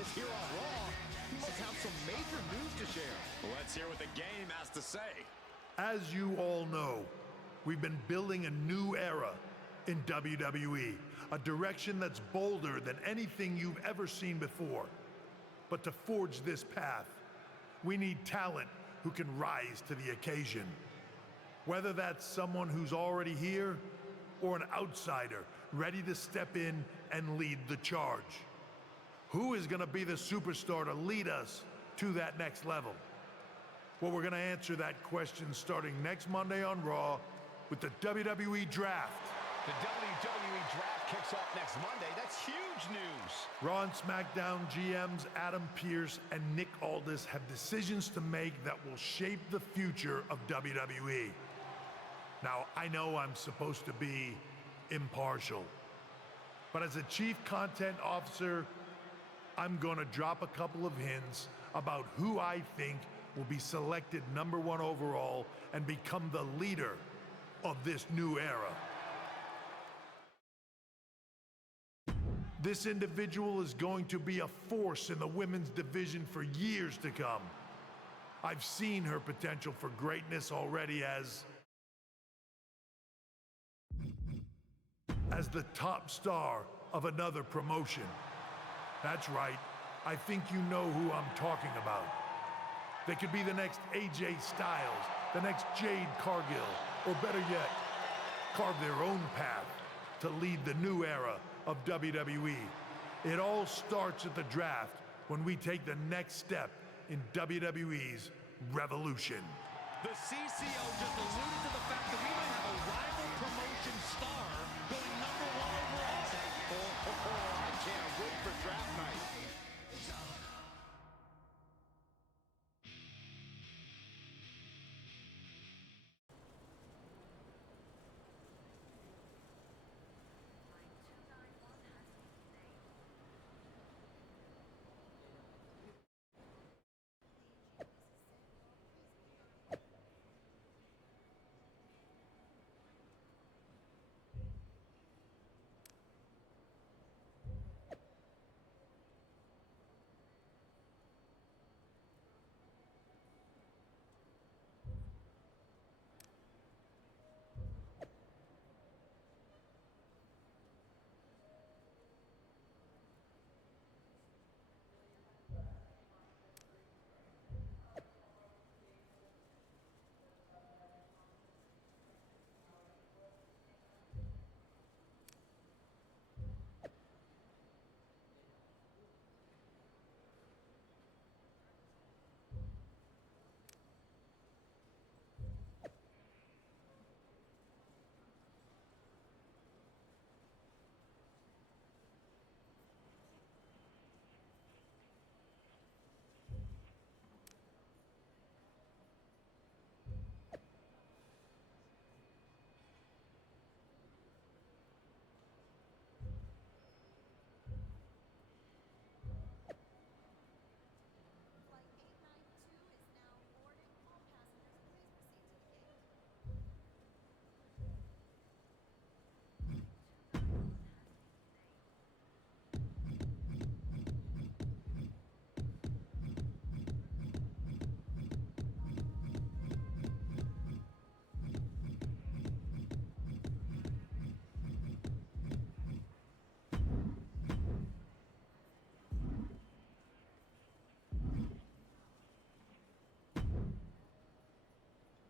is here on Raw. He must have some major news to share. Let's hear what the game has to say. As you all know, we've been building a new era in WWE, a direction that's bolder than anything you've ever seen before. But to forge this path, we need talent who can rise to the occasion. Whether that's someone who's already here, or an outsider ready to step in and lead the charge. Who is gonna be the superstar to lead us to that next level? Well, we're gonna answer that question starting next Monday on Raw with the WWE Draft. The WWE Draft kicks off next Monday. That's huge news. Raw and SmackDown GMs Adam Pearce and Nick Aldis have decisions to make that will shape the future of WWE. Now, I know I'm supposed to be impartial, but as a chief content officer, I'm gonna drop a couple of hints about who I think will be selected #1 overall and become the leader of this new era. This individual is going to be a force in the women's division for years to come. I've seen her potential for greatness already as the top star of another promotion. That's right, I think you know who I'm talking about. They could be the next AJ Styles, the next Jade Cargill, or better yet, carve their own path to lead the new era of WWE. It all starts at the draft when we take the next step in WWE's revolution. The CCO just alluded to the fact that we might have a rival promotion star going #1 overall. I can't wait for draft night.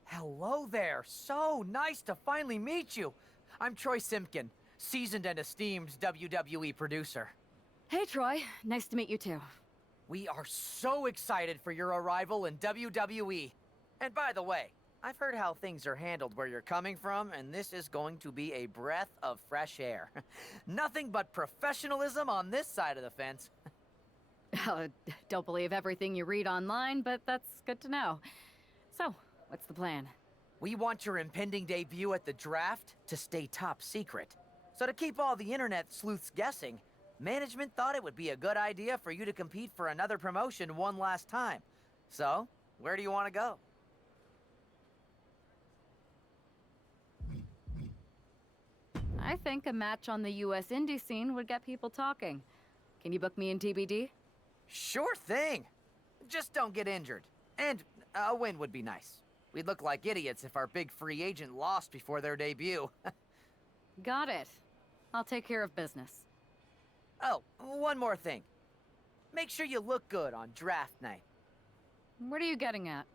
Hello there. So nice to finally meet you. I'm Troy Simpkin, seasoned and esteemed WWE producer. Hey, Troy. Nice to meet you, too. We are so excited for your arrival in WWE. And by the way, I've heard how things are handled where you're coming from, and this is going to be a breath of fresh air. Nothing but professionalism on this side of the fence. Don't believe everything you read online, but that's good to know. So, what's the plan? We want your impending debut at the draft to stay top secret. So to keep all the internet sleuths guessing, management thought it would be a good idea for you to compete for another promotion one last time. So, where do you want to go? I think a match on the US indie scene would get people talking. Can you book me in TBD? Sure thing. Just don't get injured. And a win would be nice. We'd look like idiots if our big free agent lost before their debut. Got it. I'll take care of business. Oh, one more thing. Make sure you look good on draft night. What are you getting at?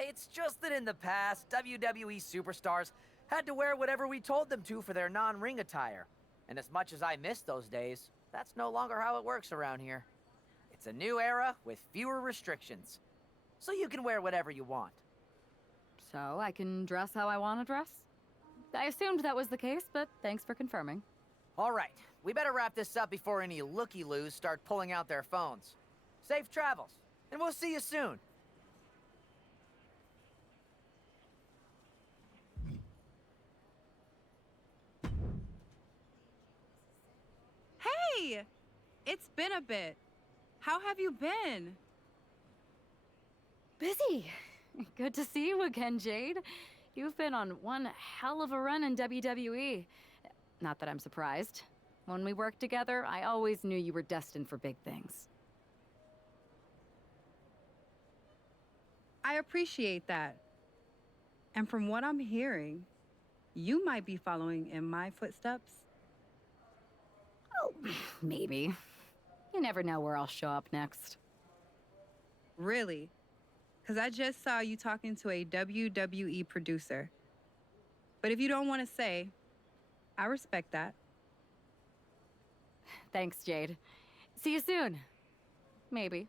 It's just that in the past, WWE superstars had to wear whatever we told them to for their non-ring attire. And as much as I miss those days, that's no longer how it works around here. It's a new era with fewer restrictions. So you can wear whatever you want. So I can dress how I want to dress? I assumed that was the case, but thanks for confirming. All right, we better wrap this up before any looky-loos start pulling out their phones. Safe travels, and we'll see you soon. Hey! It's been a bit. How have you been? Busy. Good to see you again, Jade. You've been on one hell of a run in WWE. Not that I'm surprised. When we worked together, I always knew you were destined for big things. I appreciate that. And from what I'm hearing, you might be following in my footsteps. Oh, maybe. You never know where I'll show up next. Really? Because I just saw you talking to a WWE producer. But if you don't want to say, I respect that. Thanks, Jade. See you soon. Maybe.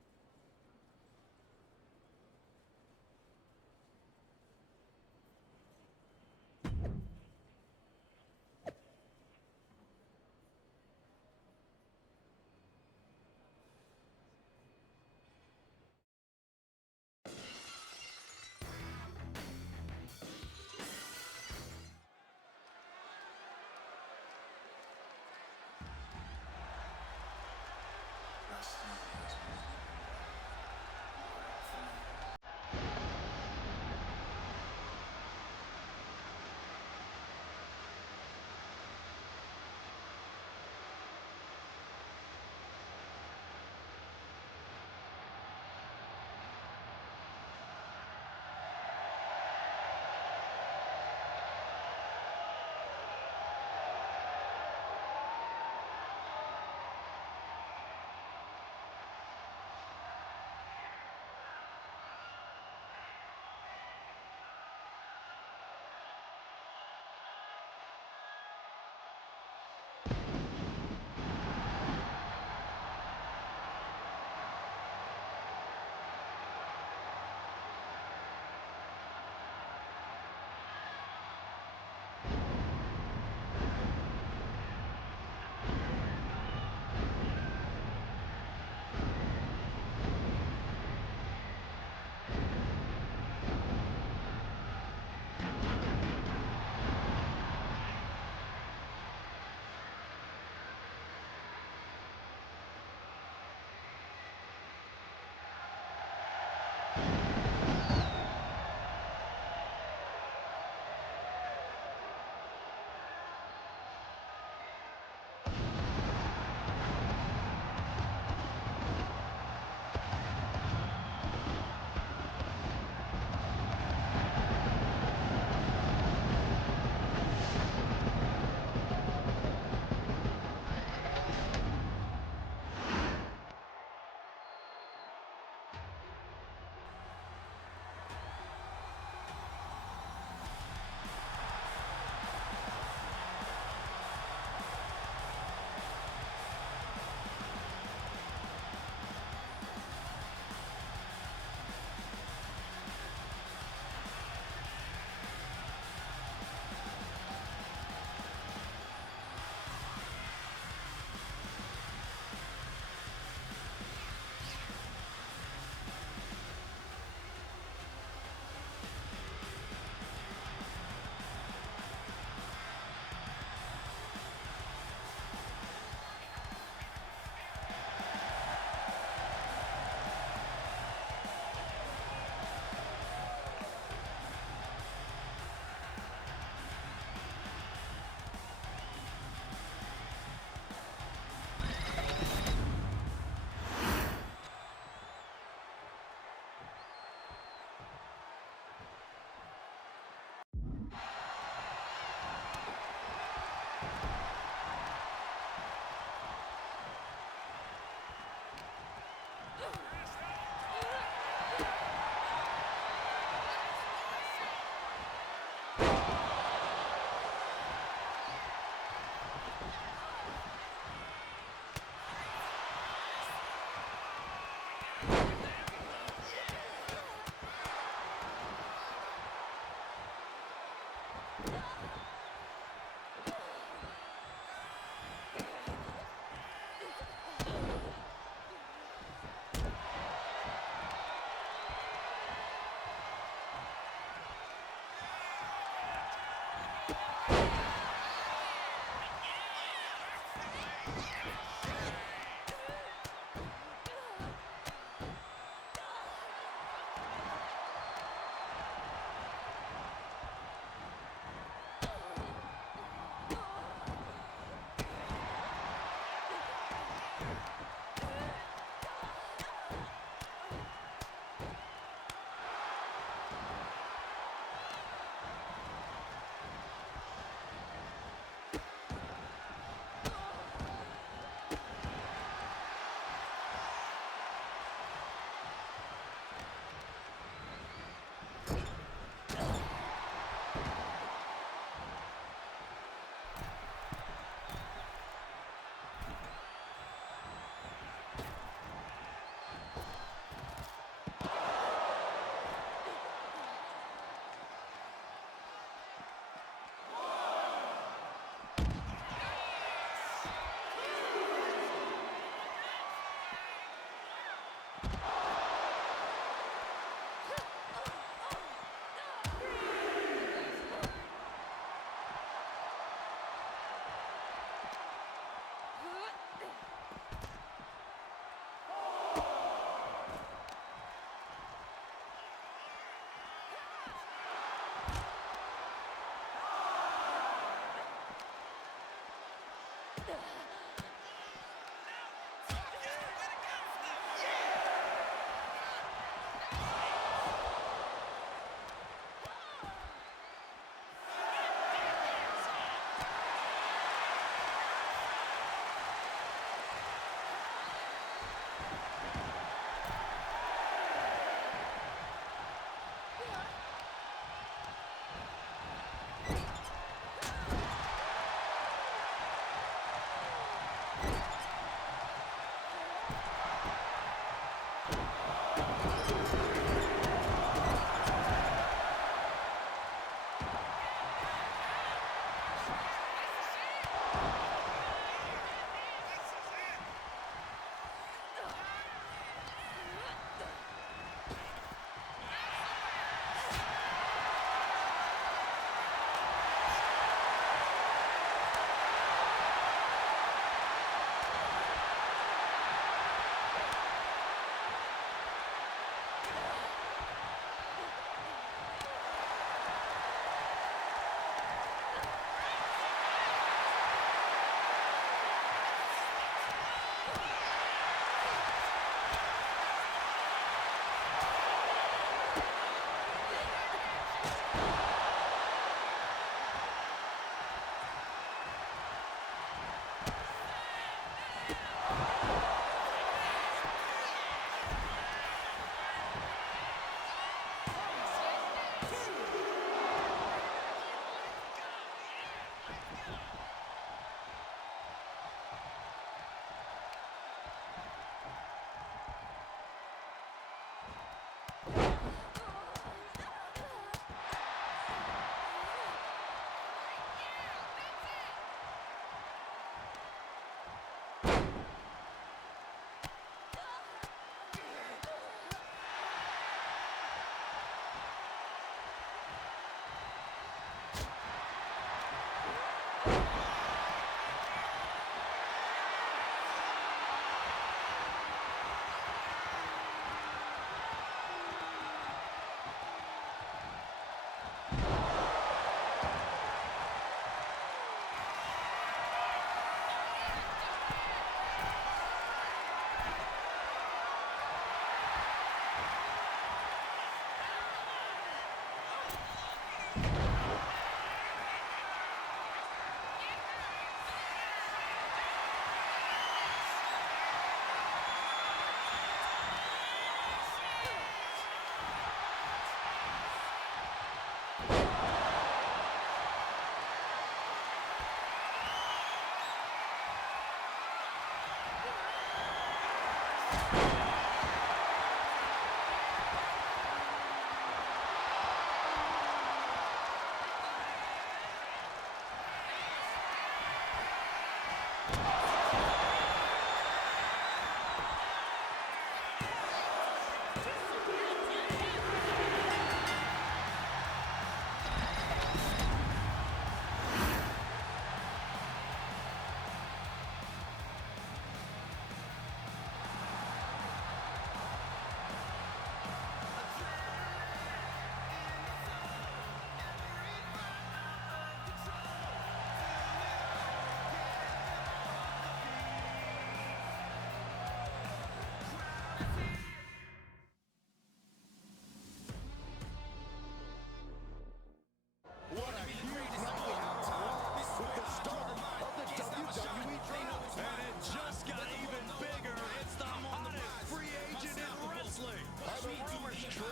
What a huge night we have tomorrow with the start of the WWE Draft. And it just got even bigger. It's the hottest free agent in wrestling. Are the rumors true?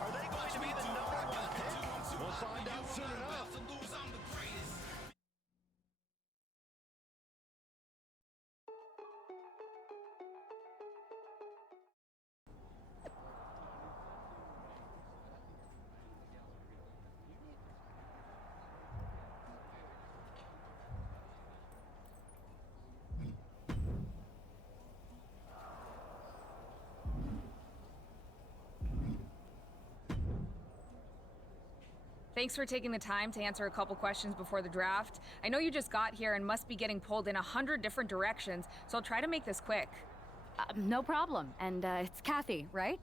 Are they going to be the #1 pick? We'll find out soon enough. Thanks for taking the time to answer a couple questions before the draft. I know you just got here and must be getting pulled in 100 different directions, so I'll try to make this quick. No problem. And it's Kathy, right?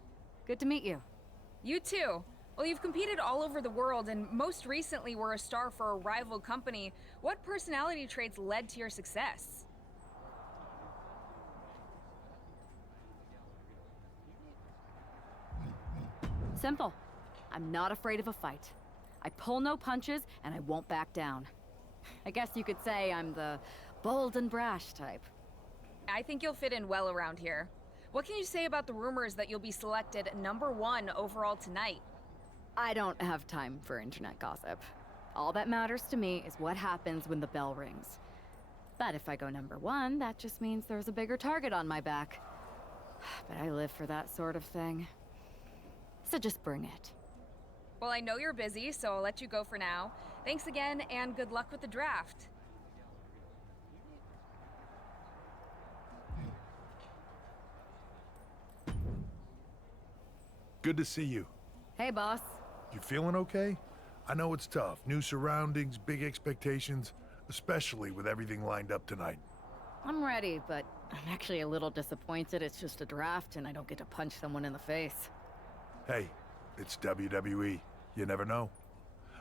Good to meet you. You too. Well, you've competed all over the world and most recently were a star for a rival company. What personality traits led to your success? Simple. I'm not afraid of a fight. I pull no punches, and I won't back down. I guess you could say I'm the bold and brash type. I think you'll fit in well around here. What can you say about the rumors that you'll be selected #1 overall tonight? I don't have time for internet gossip. All that matters to me is what happens when the bell rings. But if I go #1, that just means there's a bigger target on my back. But I live for that sort of thing. So just bring it. Well, I know you're busy, so I'll let you go for now. Thanks again, and good luck with the draft. Good to see you. Hey, boss. You feeling okay? I know it's tough. New surroundings, big expectations, especially with everything lined up tonight. I'm ready, but I'm actually a little disappointed it's just a draft and I don't get to punch someone in the face. Hey, it's WWE. You never know.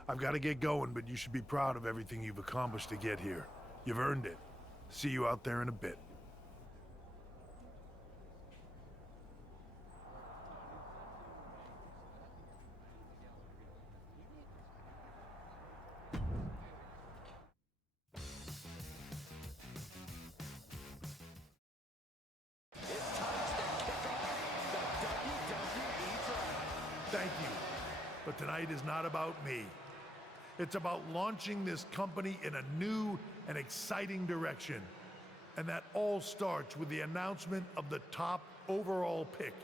I've got to get going, but you should be proud of everything you've accomplished to get here. You've earned it. See you out there in a bit. Thank you. But tonight is not about me. It's about launching this company in a new and exciting direction. And that all starts with the announcement of the top overall pick.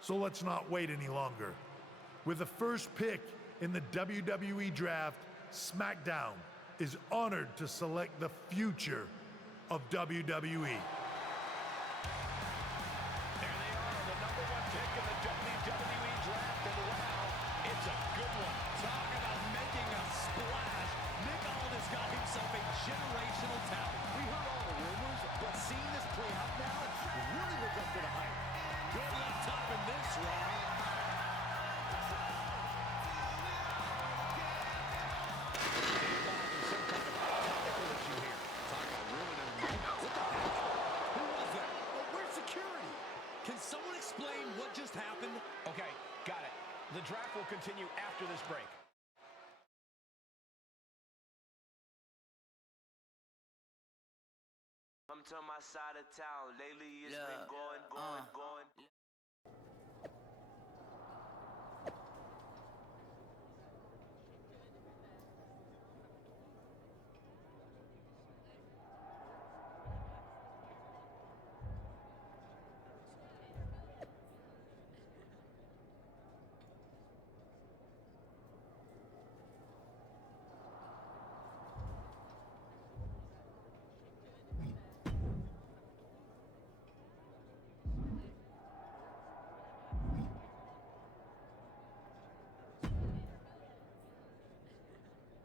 So let's not wait any longer. With the first pick in the WWE Draft, SmackDown is honored to select the future of WWE. Generational talent. We heard all the rumors, but seeing this play out now really lives up to the hype. Good luck topping this, Raw. There's some kind of technical issue here. Talk about ruining a moment. What the heck? Who was that? Oh, where's security? Can someone explain what just happened? Okay, got it. The draft will continue after this break. Come to my side of town. Lately it's been going.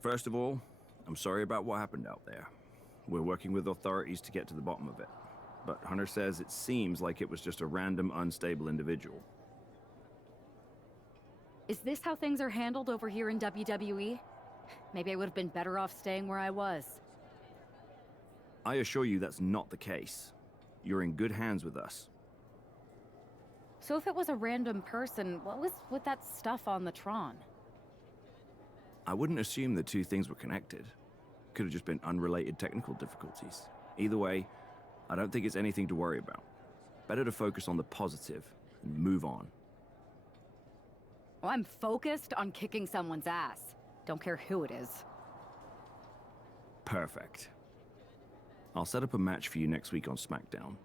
First of all, I'm sorry about what happened out there. We're working with authorities to get to the bottom of it. But Hunter says it seems like it was just a random, unstable individual. Is this how things are handled over here in WWE? Maybe I would have been better off staying where I was. I assure you that's not the case. You're in good hands with us. So if it was a random person, what was with that stuff on the Tron? I wouldn't assume the two things were connected. Could have just been unrelated technical difficulties. Either way, I don't think it's anything to worry about. Better to focus on the positive and move on. Well, I'm focused on kicking someone's ass. Don't care who it is. Perfect. I'll set up a match for you next week on SmackDown,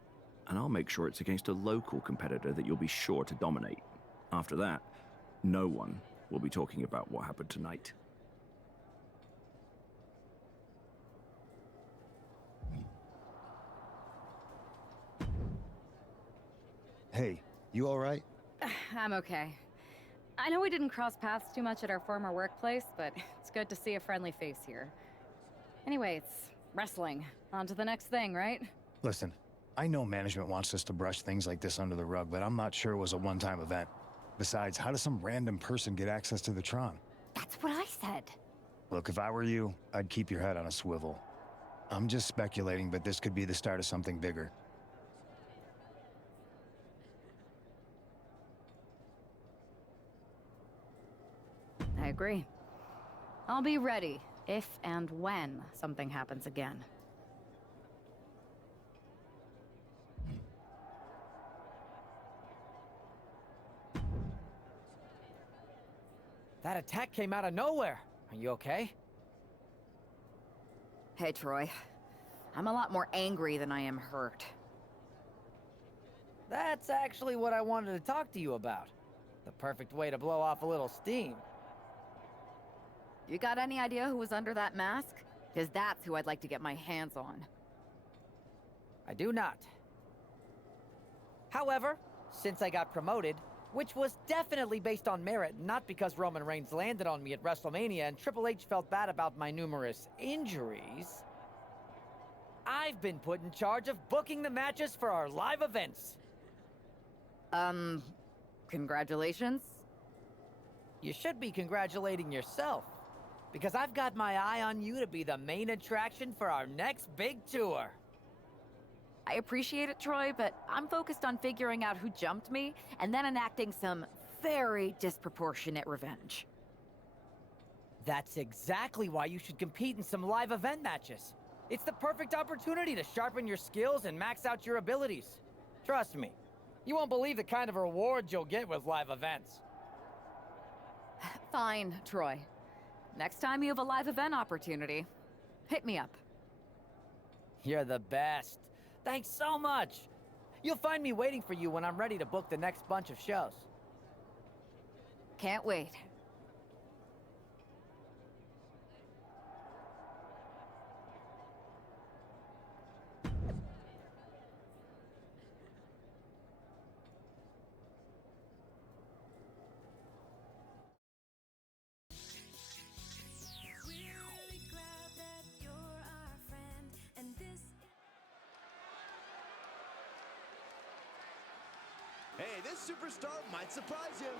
and I'll make sure it's against a local competitor that you'll be sure to dominate. After that, no one will be talking about what happened tonight. Hey, you all right? I'm okay. I know we didn't cross paths too much at our former workplace, but it's good to see a friendly face here. Anyway, it's wrestling. On to the next thing, right? Listen, I know management wants us to brush things like this under the rug, but I'm not sure it was a one-time event. Besides, how does some random person get access to the Tron? That's what I said. Look, if I were you, I'd keep your head on a swivel. I'm just speculating, but this could be the start of something bigger. I agree. I'll be ready if and when something happens again. That attack came out of nowhere. Are you okay? Hey, Troy. I'm a lot more angry than I am hurt. That's actually what I wanted to talk to you about. The perfect way to blow off a little steam. You got any idea who was under that mask? Because that's who I'd like to get my hands on. I do not. However, since I got promoted, which was definitely based on merit, not because Roman Reigns landed on me at WrestleMania and Triple H felt bad about my numerous injuries, I've been put in charge of booking the matches for our live events. Congratulations? You should be congratulating yourself, because I've got my eye on you to be the main attraction for our next big tour. I appreciate it, Troy, but I'm focused on figuring out who jumped me and then enacting some very disproportionate revenge. That's exactly why you should compete in some live event matches. It's the perfect opportunity to sharpen your skills and max out your abilities. Trust me, you won't believe the kind of rewards you'll get with live events. Fine, Troy. Next time you have a live event opportunity, hit me up. You're the best. Thanks so much. You'll find me waiting for you when I'm ready to book the next bunch of shows. Can't wait. Hey, this superstar might surprise you.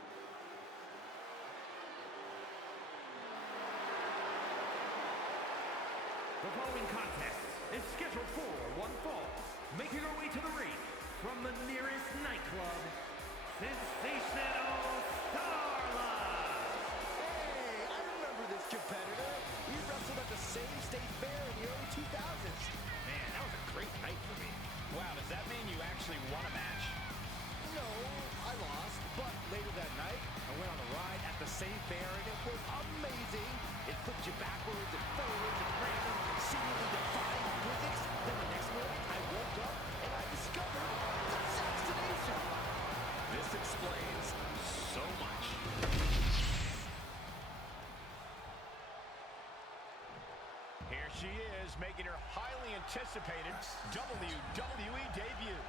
The following contest is scheduled for one fall. Making her way to the ring from the nearest nightclub, Sensational Starla. Hey, I remember this competitor. We wrestled at the same state fair in the early 2000s. Man, that was a great night for me. Wow, does that mean you actually won a match? No, I lost, but later that night, I went on a ride at the same fair, and it was amazing. It flipped you backwards and forwards and random, seemingly defying physics. Then the next morning, I woke up and I discovered assassination. This explains so much. Here she is, making her highly anticipated WWE debut.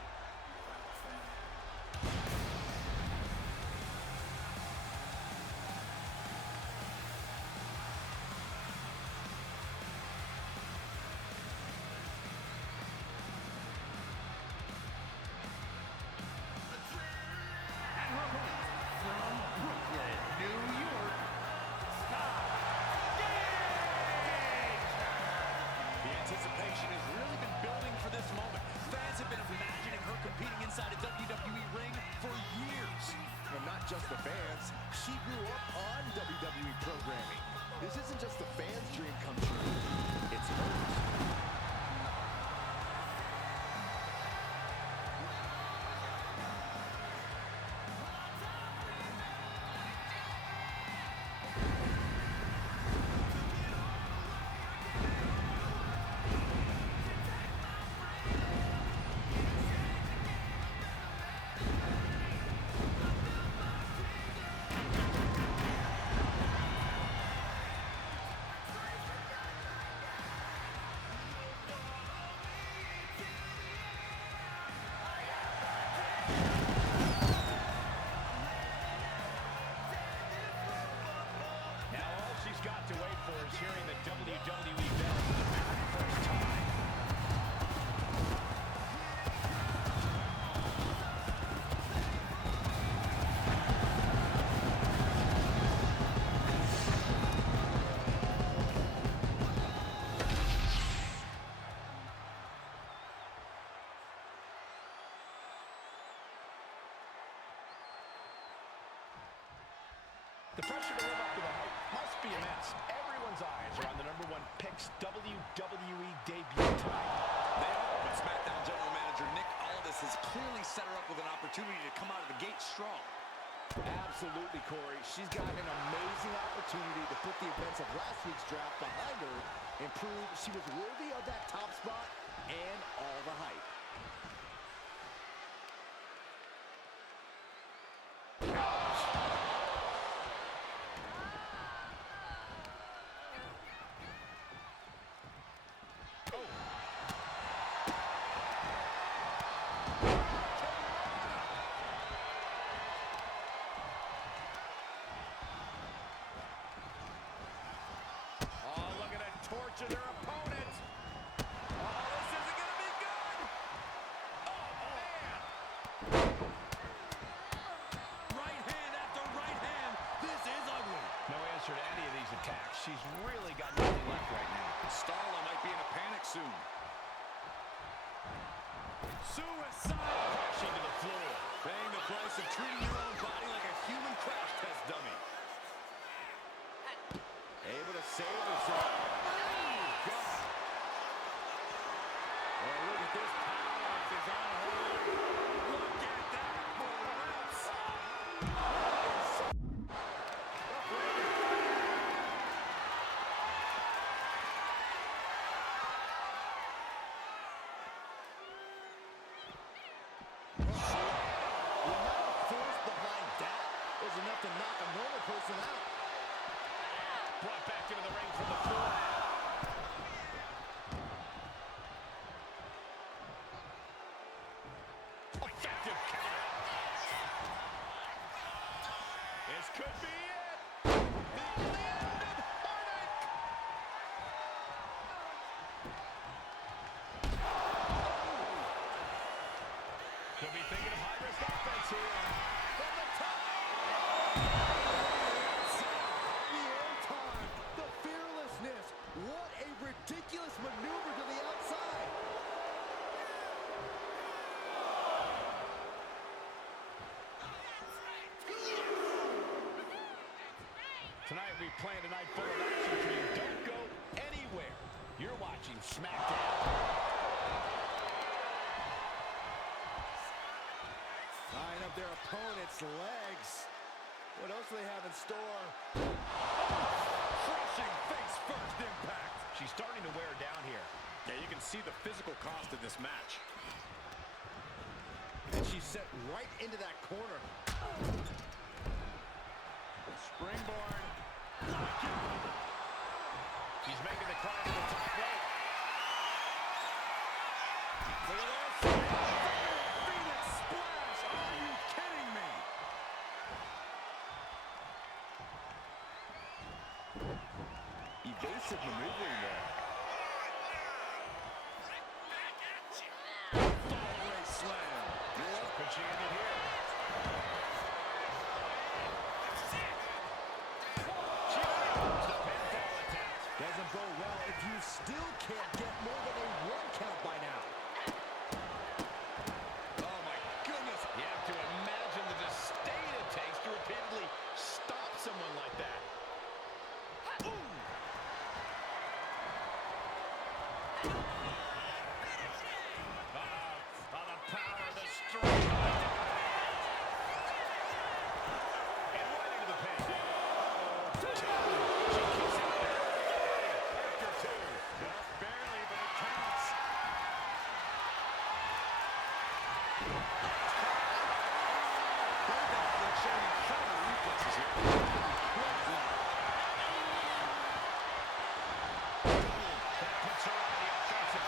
inside a WWE ring for years. And not just the fans, she grew up on WWE programming. This isn't just the fans' dream come true, it's hers. Got to wait for is hearing the WWE bell for the very first time. The pressure to live up to the hype must be immense. Everyone's eyes are on the #1 Picks WWE debut tonight. They are, but SmackDown General Manager Nick Aldis has clearly set her up with an opportunity to come out of the gate strong. Absolutely, Corey. She's got an amazing opportunity to put the events of last week's draft behind her and prove she was worthy of that top spot and all the hype. Torture their opponent. Oh, this isn't going to be good. Oh, man. Right hand after right hand. This is ugly. No answer to any of these attacks. She's really got nothing left right now. Starla might be in a panic soon. Suicide. Crashing to the floor. Paying the price of treating your own body like a human crash test dummy. Able to save herself. Look at this power is on hold. Look at that for the refs. The amount of force behind that is enough to knock a normal person out. Brought back into the ring from the floor. Effective counter. This could be it. The end of Heartache. Could be thinking of high-risk offense here. From the top. The airtime. The fearlessness. What a ridiculous maneuver to the outside. Tonight we planned a night full of action for you. Don't go anywhere. You're watching SmackDown. Tying up their opponent's legs. What else do they have in store? Crushing face-first impact. She's starting to wear down here. Yeah, you can see the physical cost of this match. And she's set right into that corner. Springboard. She's making the climb to the top rope. Look at this. Phoenix splash. Are you kidding me? Evasive maneuvering there. Follow-away slam. Could she end it here? Doesn't go well if you still can't get more than a 1 count by now. Oh, my She keeps it back. After two. Just barely, but it counts. Showing incredible reflexes here. That puts her on the offensive.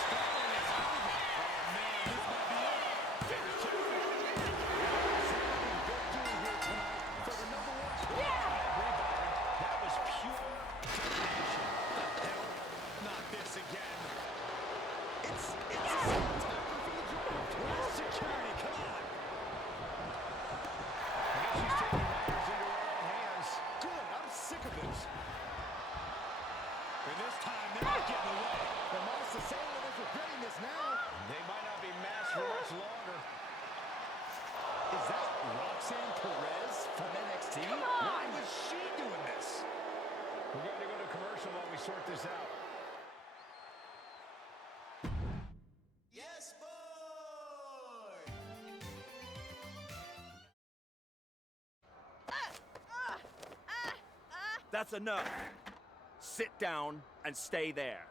Stalling is over. Oh, man, this might be it. Figure two. Victory here tonight for the number one. That was pure domination. What the hell? Not this again. It's security, come on. I guess she's taking matters into her own hands. Good, I'm sick of this. And this time, they're not getting away. The Moss assailant is regretting this now. They might not be masked for much longer. Is that Roxanne Perez from NXT? Why was she doing this? We're going to go to commercial while we sort this out. That's enough. Sit down and stay there.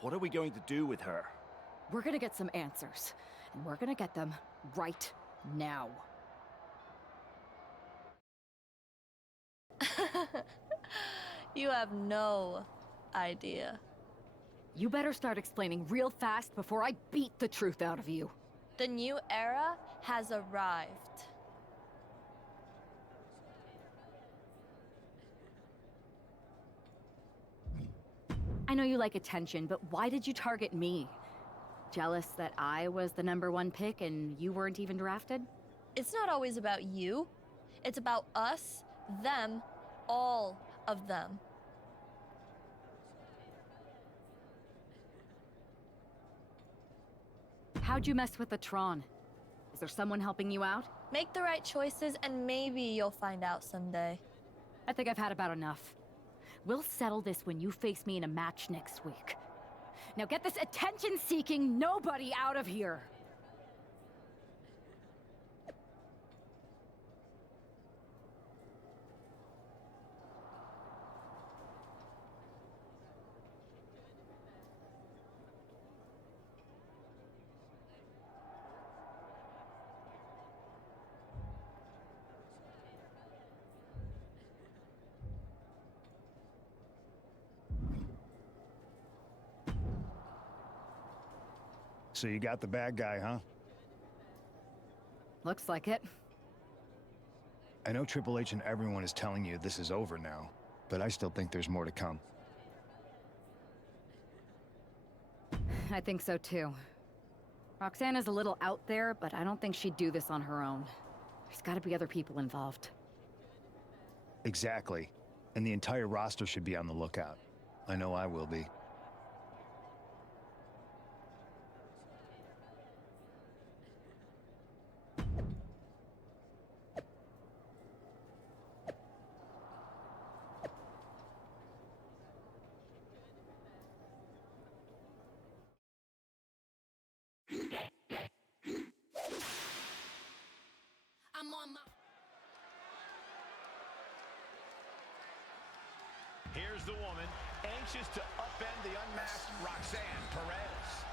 What are we going to do with her? We're gonna get some answers, and we're gonna get them right now. You have no idea. You better start explaining real fast before I beat the truth out of you. The new era has arrived. I know you like attention, but why did you target me? Jealous that I was the #1 pick and you weren't even drafted? It's not always about you. It's about us, them, all of them. How'd you mess with the Tron? Is there someone helping you out? Make the right choices and maybe you'll find out someday. I think I've had about enough. We'll settle this when you face me in a match next week. Now get this attention-seeking nobody out of here! So you got the bad guy, huh? Looks like it. I know Triple H and everyone is telling you this is over now, but I still think there's more to come. I think so too. Roxanne is a little out there, but I don't think she'd do this on her own. There's gotta be other people involved. Exactly. And the entire roster should be on the lookout. I know I will be. Here's the woman, anxious to upend the unmasked Roxanne Perez.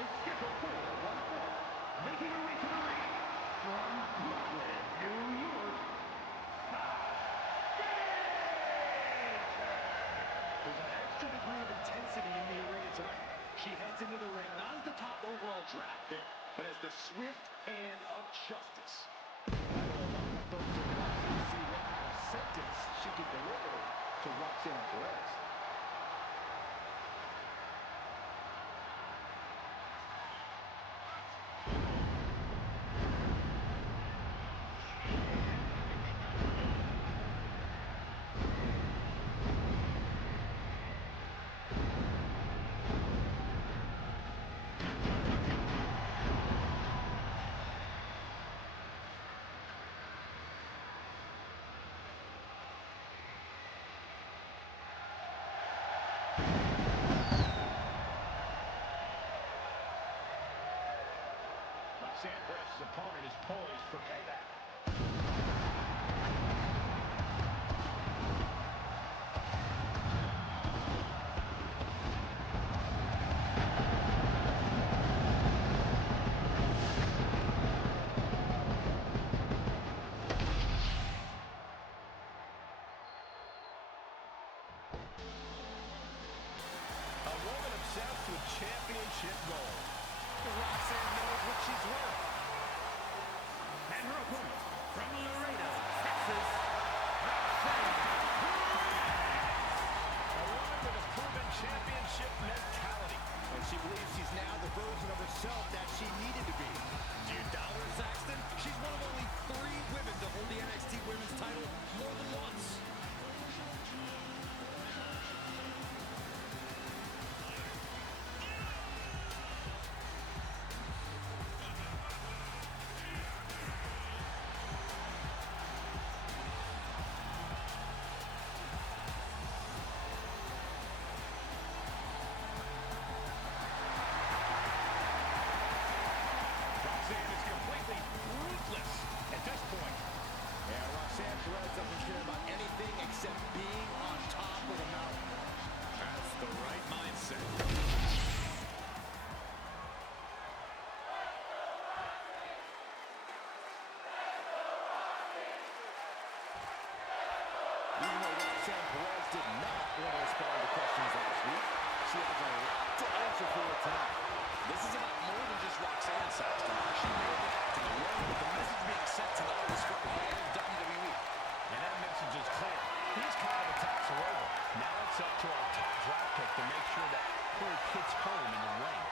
Is scheduled for one fall, making her way to the ring from Brooklyn, New York. There's an extra degree of intensity in the arena tonight. She heads into the ring not as the top overall draft pick, but as the swift hand of justice. I know a lot of folks are watching to see what kind of sentence she can deliver to Roxanne Perez. is poised for payback. A woman obsessed with championship gold. Roxanne knows what she's worth. And her opponent, from Laredo, Texas, Roxanne. A woman with a proven championship mentality. And she believes she's now the version of herself that she needed to be. Do you doubt her, Saxton? She's one of only 3 women to hold the NXT Women's title more than once. Roxanne is completely ruthless at this point. Yeah, Roxanne Perez doesn't care about anything except being on top of the mountain. That's the right mindset. Even though Roxanne Perez did not want to respond to questions last week, she has a lot to answer for tonight. This is about more than just Roxanne, Saxton. She made it to the ring, but the message being sent tonight is from all of WWE. And that message is clear. These kind of attacks are over. Now it's up to our top draft pick to make sure that Corey hits home in the ring.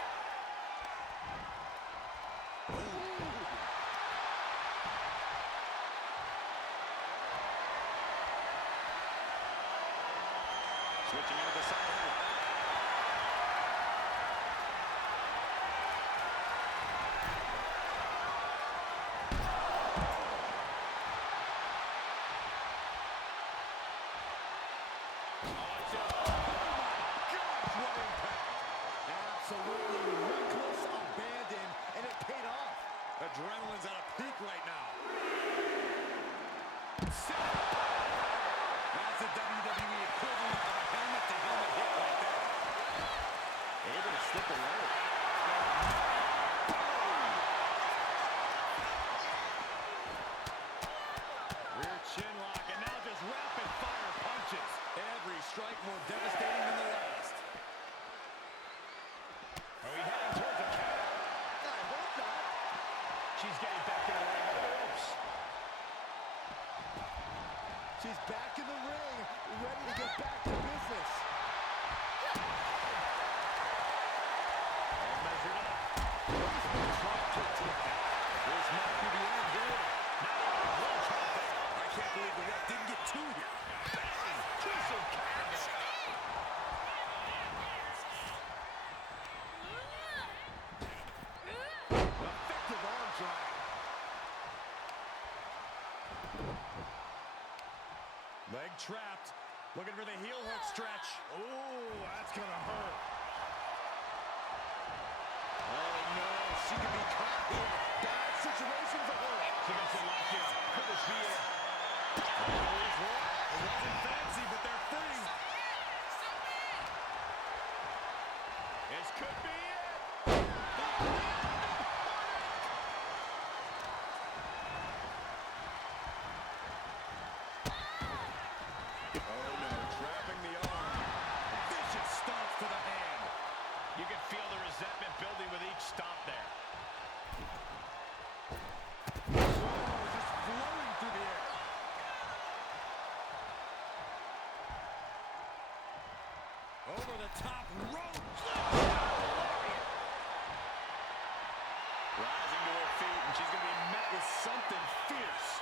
Switching into the side headlock. Absolutely reckless abandon, and it paid off. Adrenaline's at a peak right now. That's the WWE equivalent of a helmet-to-helmet hit right there. Able to slip away. Rear chin lock, and now just rapid-fire punches. Every strike more devastating than the last. Are we heading towards a count? I hope not. She's getting back in the ring on the ropes. She's back in the ring, ready to get back to business. All measured up. This might be the end here. Now one count there. I can't believe the ref didn't get 2 here. Bang! Piece of cake. Effective arm drag. Leg trapped. Looking for the heel hook stretch. Ooh, that's gonna hurt. Oh no, she could be caught here. Bad situation for her. She gets it locked in. Could this be it? It wasn't fancy, but they're free. This could be it. Oh no, trapping the arm. Vicious stomp to the hand. You can feel the resentment building with each stomp there. Oh, just floating through the air. Over the top rope. Rising to her feet, and she's going to be met with something fierce.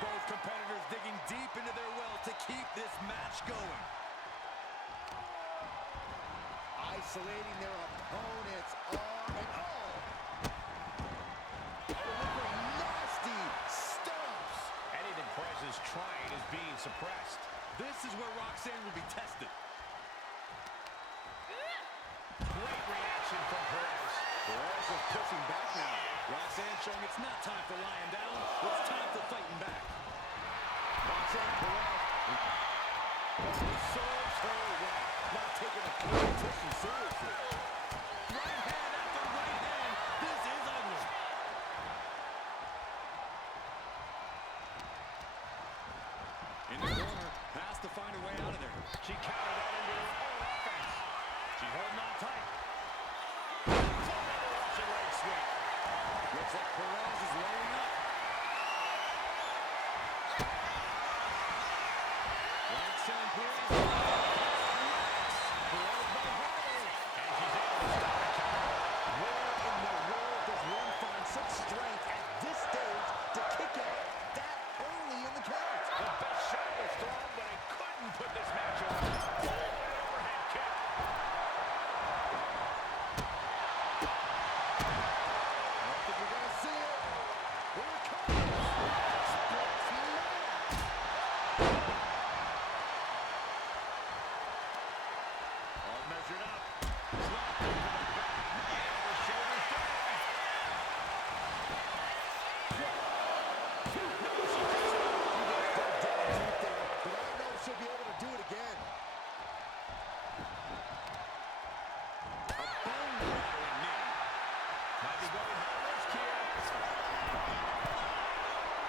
Both competitors digging deep Roxanne will be tested. Great reaction from Perez. Perez is pushing back now. Roxanne showing it's not time for lying down. It's time for fighting back. Roxanne Perez serves her well. Not taking a competition seriously. Right hand after right hand. This is ugly. In the corner, has to find a way out of there. She countered that into her own offense. She's holding on tight. Russian leg sweep. Looks like Perez is laying up. Roxanne Perez. Perez by Harder. And she's able to stop the counter. Where in the world does one find such strength at this stage to kick out that early in the count? The best shot was thrown, but it couldn't put this match away. Oh, an overhead kick. I don't think we're going to see it. Here it comes. Splits match. All measured up. Dropped into the back. And the shoulders down. No, she takes it out. She gets dug down deep there, but I don't know if she'll be able to do it again. A bone-rattling knee. Might be going high risk here.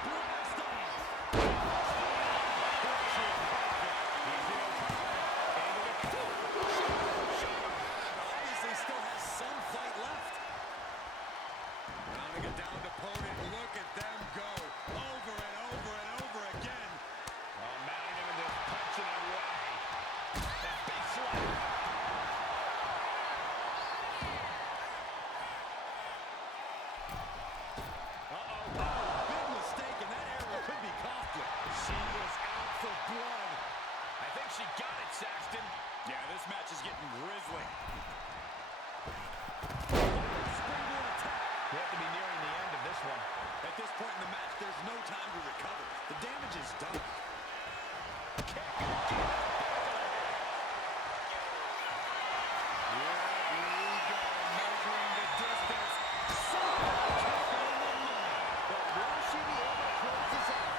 Blast off. Easy to cover. Into the shoulder. Obviously still has some fight left. Mounting a downed opponent. Look at them go. Over and over and over again. Oh, mounting him and just punching it away. That big slap. Big mistake, and that area could be costly. She is out for blood. I think she got it, Saxton. Yeah, this match is getting grisly. Springboard attack. We have to be nearing the end of this one. At this point in the match, there's no time to recover. The damage is done. Here we go, measuring the distance. But will she be able to close this out?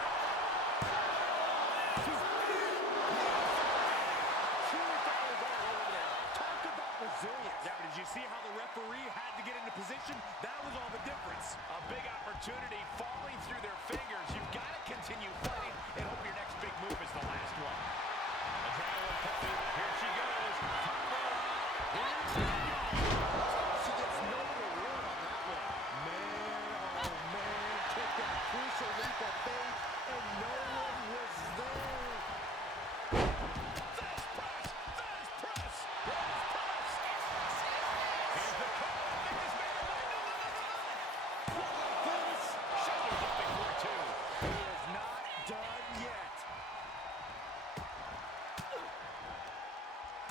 Talk about resilience. Yeah, but did you see how the referee had to get into position? That was all the difference. A big opportunity falling through their fingers. You've got to continue fighting and hope your next big move is the last one. Adrenaline pumping. Here she goes. She gets no reward on that one. Man, oh man, took that crucial leap of faith, and no one was there. Fast press! Fast press! Fast press! Here's the call. They just made her way. No. Like this. Shoulders up before two. He is not done yet.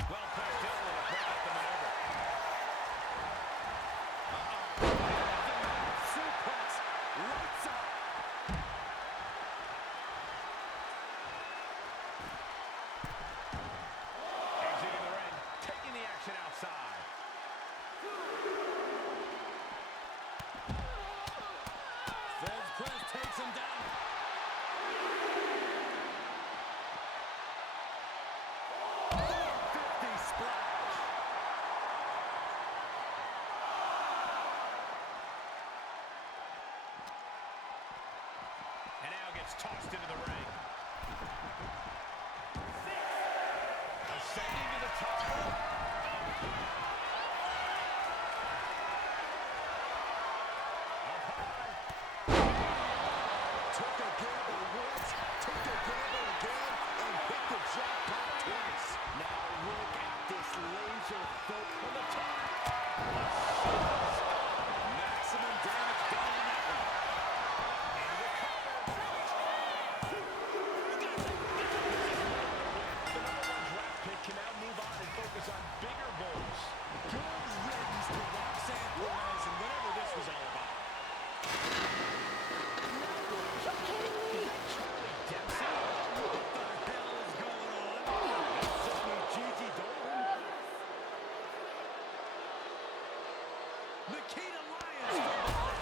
Well pressed in to break up the maneuver. Suplex, lights up. Exiting the ring, taking the action outside. Feds press takes him down. Splash. And now gets tossed into the ring. Ascending to the top rope. Up high. Took a gamble once, took a gamble again, and hit the jackpot twice. Now look at this laser focus on the top. Maximum damage done on that one. Into the cover. Nikita Lyons from behind.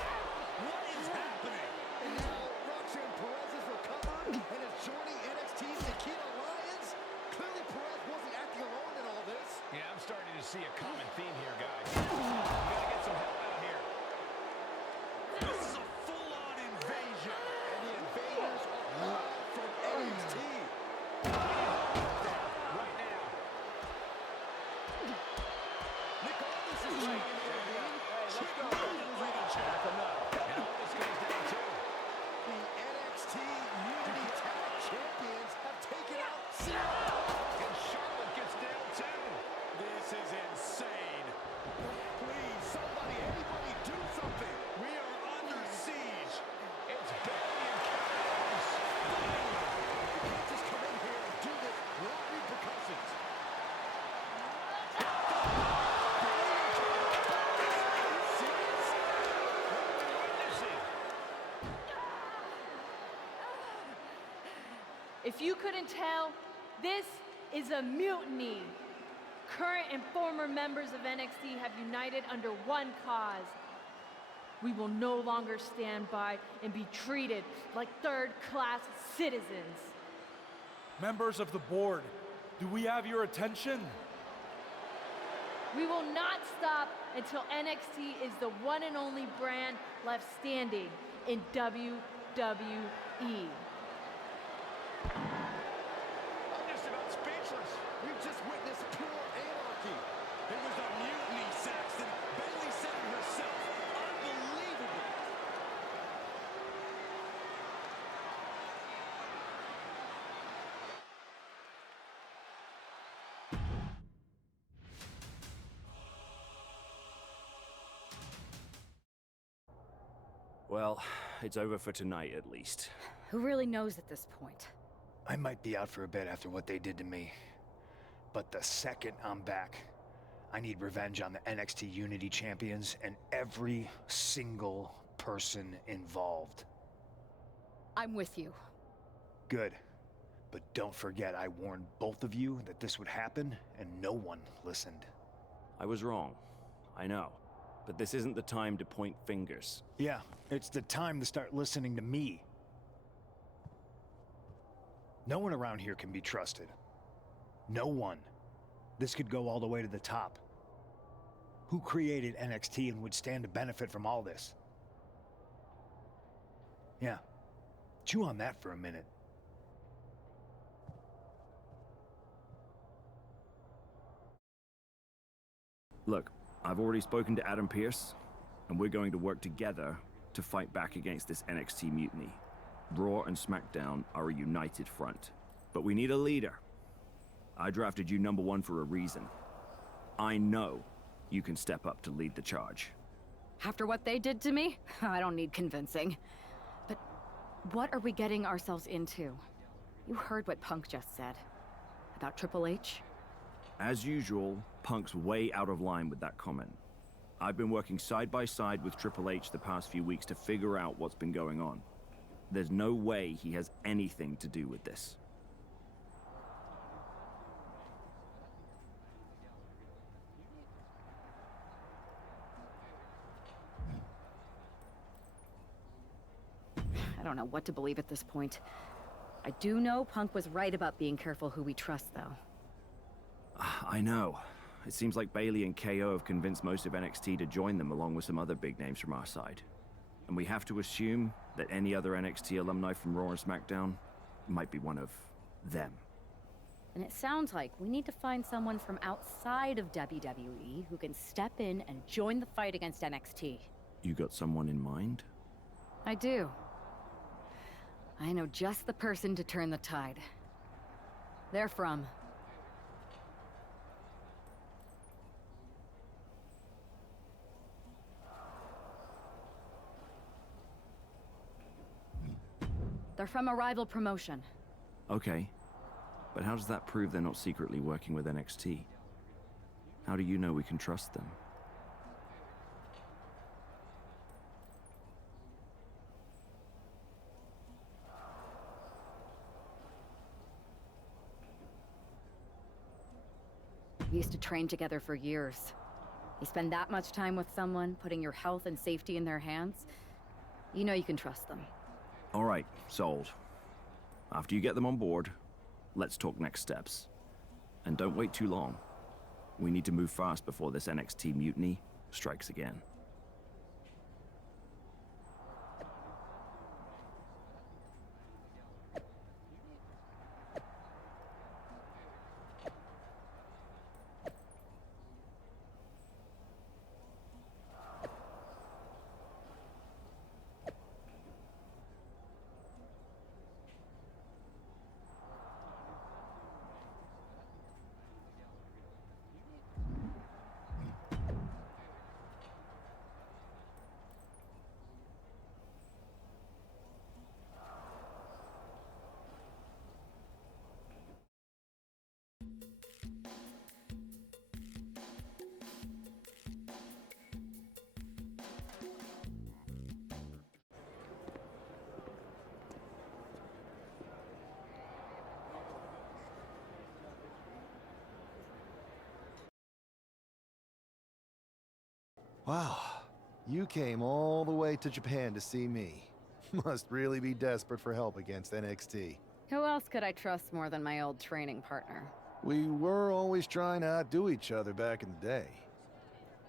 What is happening? And now Roxanne Perez is recovered and is joining NXT's Nikita Lyons. Clearly Perez wasn't acting alone in all this. Yeah, I'm starting to see a common theme here, guys. We gotta get some help out here. This is a full-on invasion. And the invaders are live from NXT. Right now. Nick Aldis is trying to intervene. Let's go. Back him up. And Aldis goes down too. The NXT Unity Tag Champions have taken out Cena. And Charlotte gets down too. This is insane. Please, somebody, anybody do something. We are under siege. It's Bailey and Chaos. You can't just come in here and do this without repercussions. If you couldn't tell, this is a mutiny. Current and former members of NXT have united under one cause. We will no longer stand by and be treated like third-class citizens. Members of the board, do we have your attention? We will not stop until NXT is the one and only brand left standing in WWE. I'm just about speechless. We've just witnessed pure anarchy. It was a mutiny, Saxton. Bailey said it herself. Unbelievable. Well, it's over for tonight at least. Who really knows at this point? I might be out for a bit after what they did to me. But the second I'm back, I need revenge on the NXT Unity Champions and every single person involved. I'm with you. Good. But don't forget, I warned both of you that this would happen, and no one listened. I was wrong. I know. But this isn't the time to point fingers. Yeah, it's the time to start listening to me. No one around here can be trusted. No one. This could go all the way to the top. Who created NXT and would stand to benefit from all this? Yeah. Chew on that for a minute. Look, I've already spoken to Adam Pearce, and we're going to work together to fight back against this NXT mutiny. Raw and SmackDown are a united front. But we need a leader. I drafted you #1 for a reason. I know you can step up to lead the charge. After what they did to me, I don't need convincing. But what are we getting ourselves into? You heard what Punk just said. About Triple H? As usual, Punk's way out of line with that comment. I've been working side by side with Triple H the past few weeks to figure out what's been going on. There's no way he has anything to do with this. I don't know what to believe at this point. I do know Punk was right about being careful who we trust, though. I know. It seems like Bailey and KO have convinced most of NXT to join them along with some other big names from our side. And we have to assume that any other NXT alumni from Raw and SmackDown might be one of them. And it sounds like we need to find someone from outside of WWE who can step in and join the fight against NXT. You got someone in mind? I do. I know just the person to turn the tide. They're from... They're from a rival promotion. Okay. But how does that prove they're not secretly working with NXT? How do you know we can trust them? We used to train together for years. You spend that much time with someone, putting your health and safety in their hands, you know you can trust them. All right, sold. After you get them on board, let's talk next steps. And don't wait too long. We need to move fast before this NXT mutiny strikes again. Wow, you came all the way to Japan to see me. Must really be desperate for help against NXT. Who else could I trust more than my old training partner? We were always trying to outdo each other back in the day.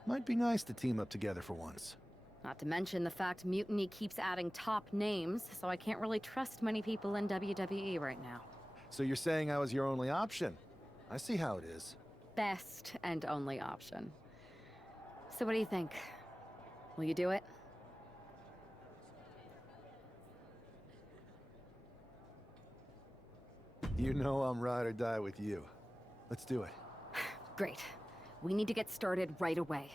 Might be nice to team up together for once. Not to mention the fact Mutiny keeps adding top names, so I can't really trust many people in WWE right now. So you're saying I was your only option? I see how it is. Best and only option. So what do you think? Will you do it? You know I'm ride or die with you. Let's do it. Great. We need to get started right away.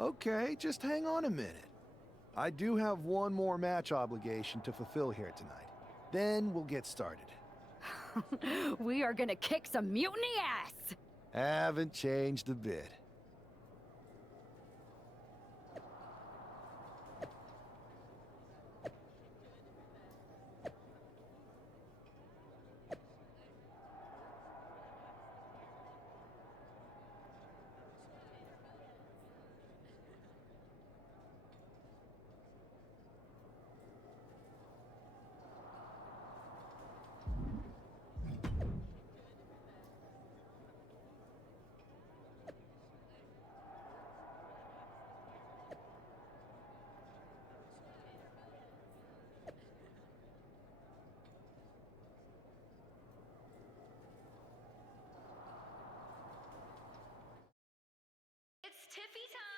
Okay, just hang on a minute. I do have one more match obligation to fulfill here tonight. Then we'll get started. We are gonna kick some mutiny ass! Haven't changed a bit. It's Tiffy time!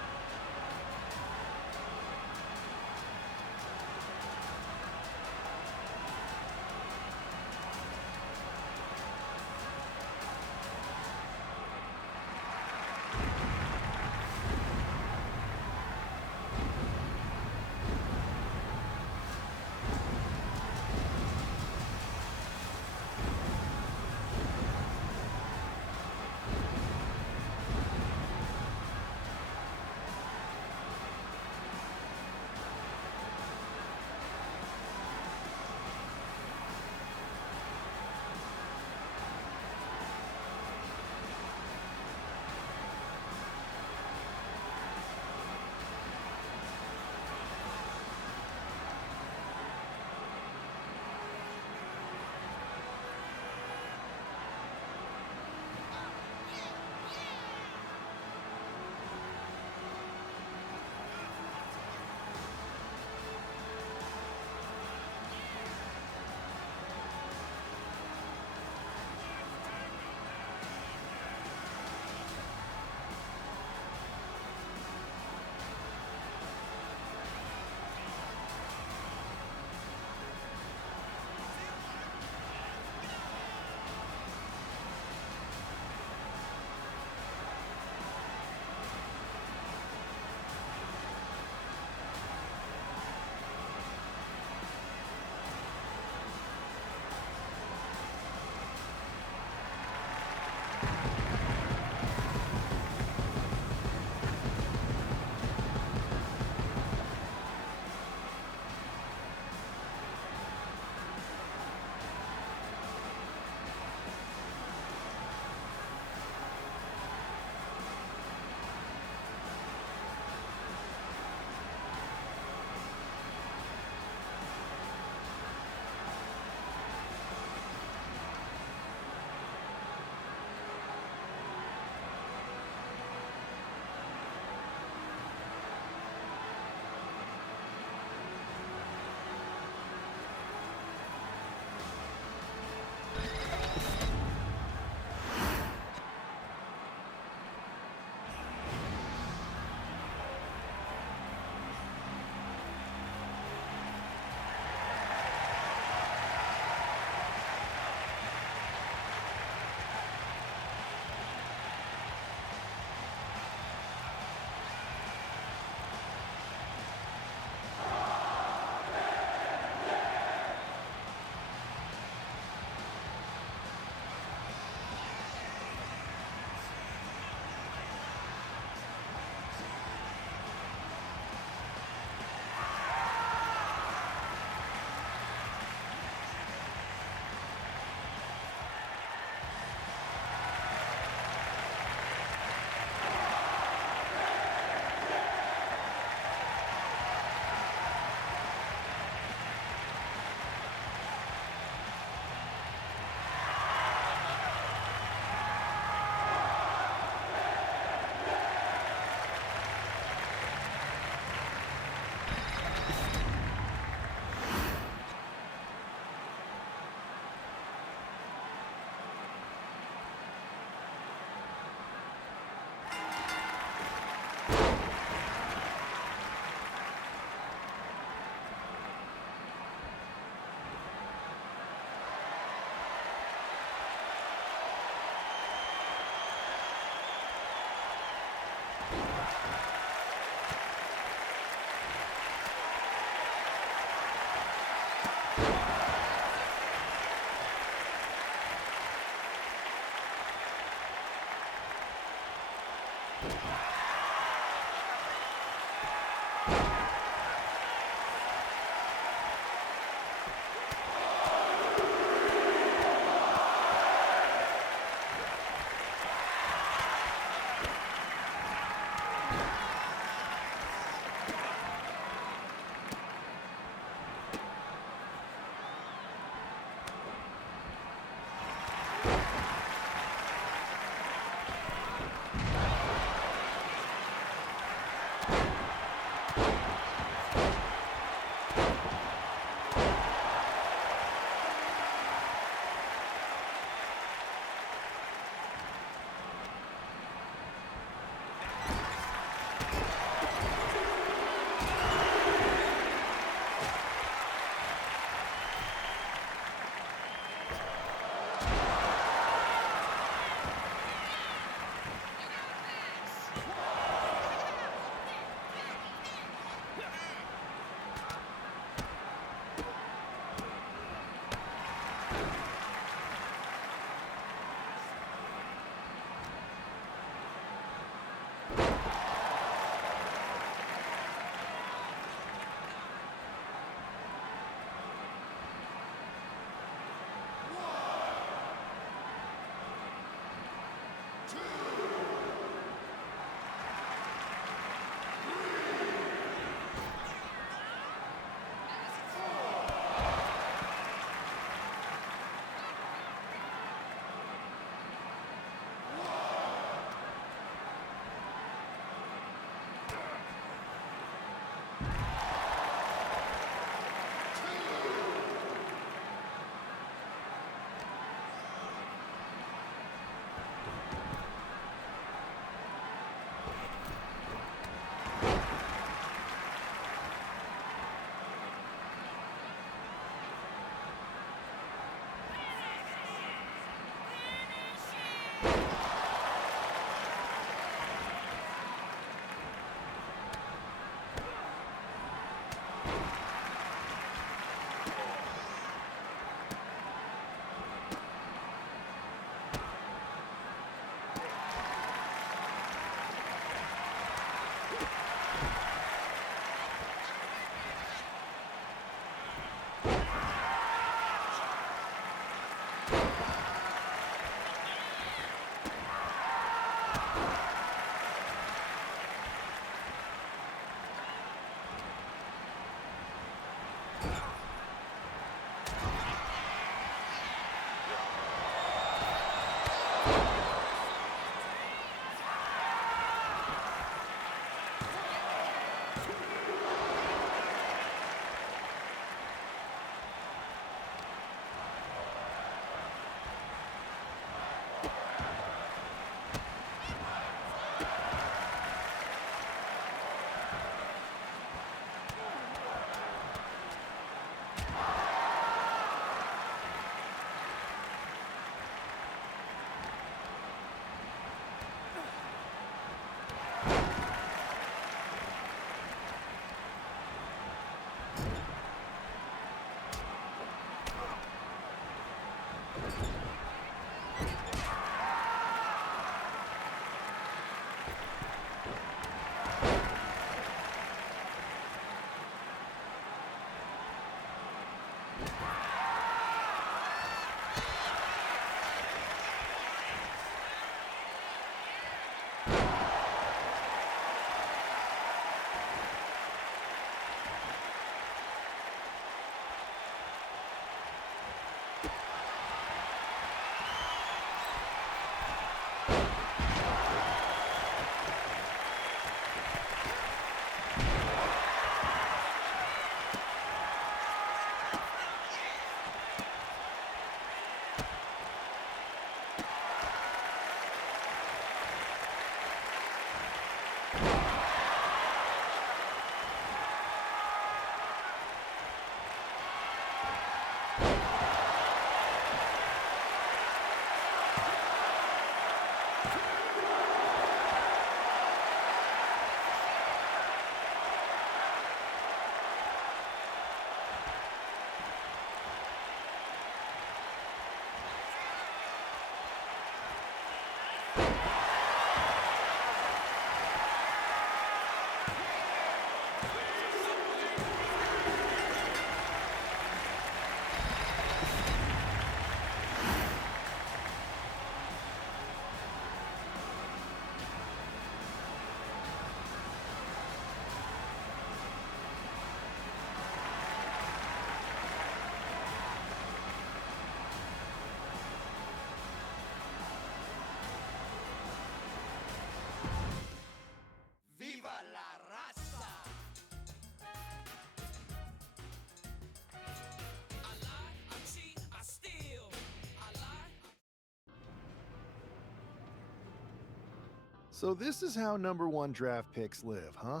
So this is how #1 draft picks live, huh?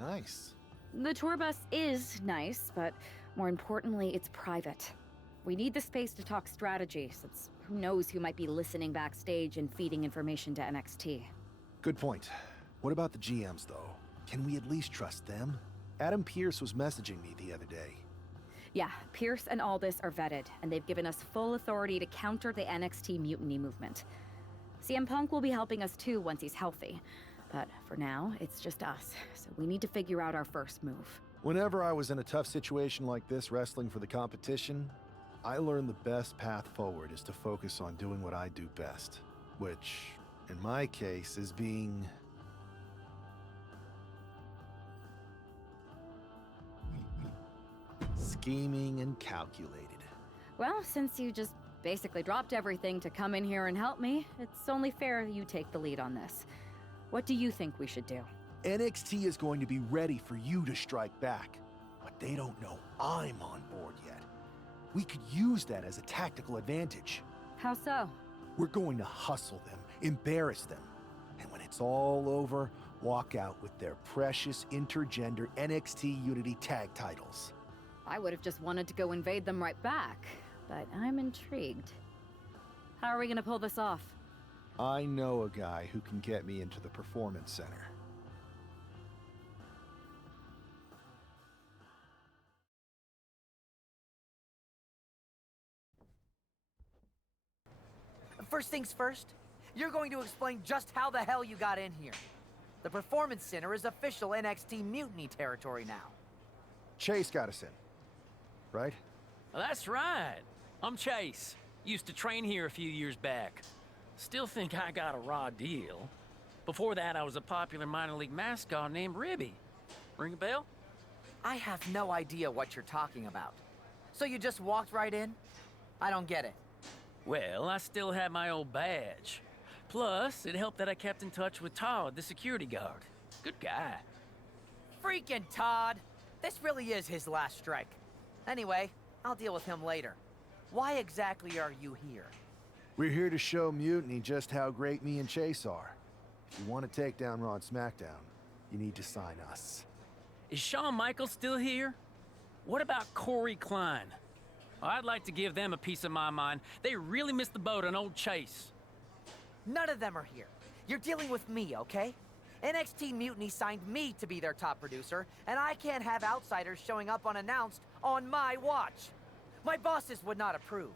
Nice. The tour bus is nice, but more importantly, it's private. We need the space to talk strategy, since who knows who might be listening backstage and feeding information to NXT. Good point. What about the GMs, though? Can we at least trust them? Adam Pearce was messaging me the other day. Yeah, Pierce and Aldis are vetted, and they've given us full authority to counter the NXT mutiny movement. CM Punk will be helping us too once he's healthy. But for now, it's just us, so we need to figure out our first move. Whenever I was in a tough situation like this wrestling for the competition, I learned the best path forward is to focus on doing what I do best. Which, in my case, is being... scheming and calculated. Well, since you just basically dropped everything to come in here and help me, it's only fair you take the lead on this. What do you think we should do? NXT is going to be ready for you to strike back, but they don't know I'm on board yet. We could use that as a tactical advantage. How so? We're going to hustle them, embarrass them, and when it's all over, walk out with their precious intergender NXT Unity tag titles. I would have just wanted to go invade them right back, but I'm intrigued. How are we gonna pull this off? I know a guy who can get me into the Performance Center. First things first, you're going to explain just how the hell you got in here. The Performance Center is official NXT Mutiny territory now. Chase got us in, right? That's right. I'm Chase. Used to train here a few years back. Still think I got a raw deal. Before that, I was a popular minor league mascot named Ribby. Ring a bell? I have no idea what you're talking about. So you just walked right in? I don't get it. Well, I still had my old badge. Plus, it helped that I kept in touch with Todd, the security guard. Good guy. Freaking Todd! This really is his last strike. Anyway, I'll deal with him later. Why exactly are you here? We're here to show Mutiny just how great me and Chase are. If you want to take down Raw and SmackDown, you need to sign us. Is Shawn Michaels still here? What about Corey Klein? I'd like to give them a piece of my mind. They really missed the boat on old Chase. None of them are here. You're dealing with me, okay? NXT Mutiny signed me to be their top producer, and I can't have outsiders showing up unannounced on my watch. My bosses would not approve.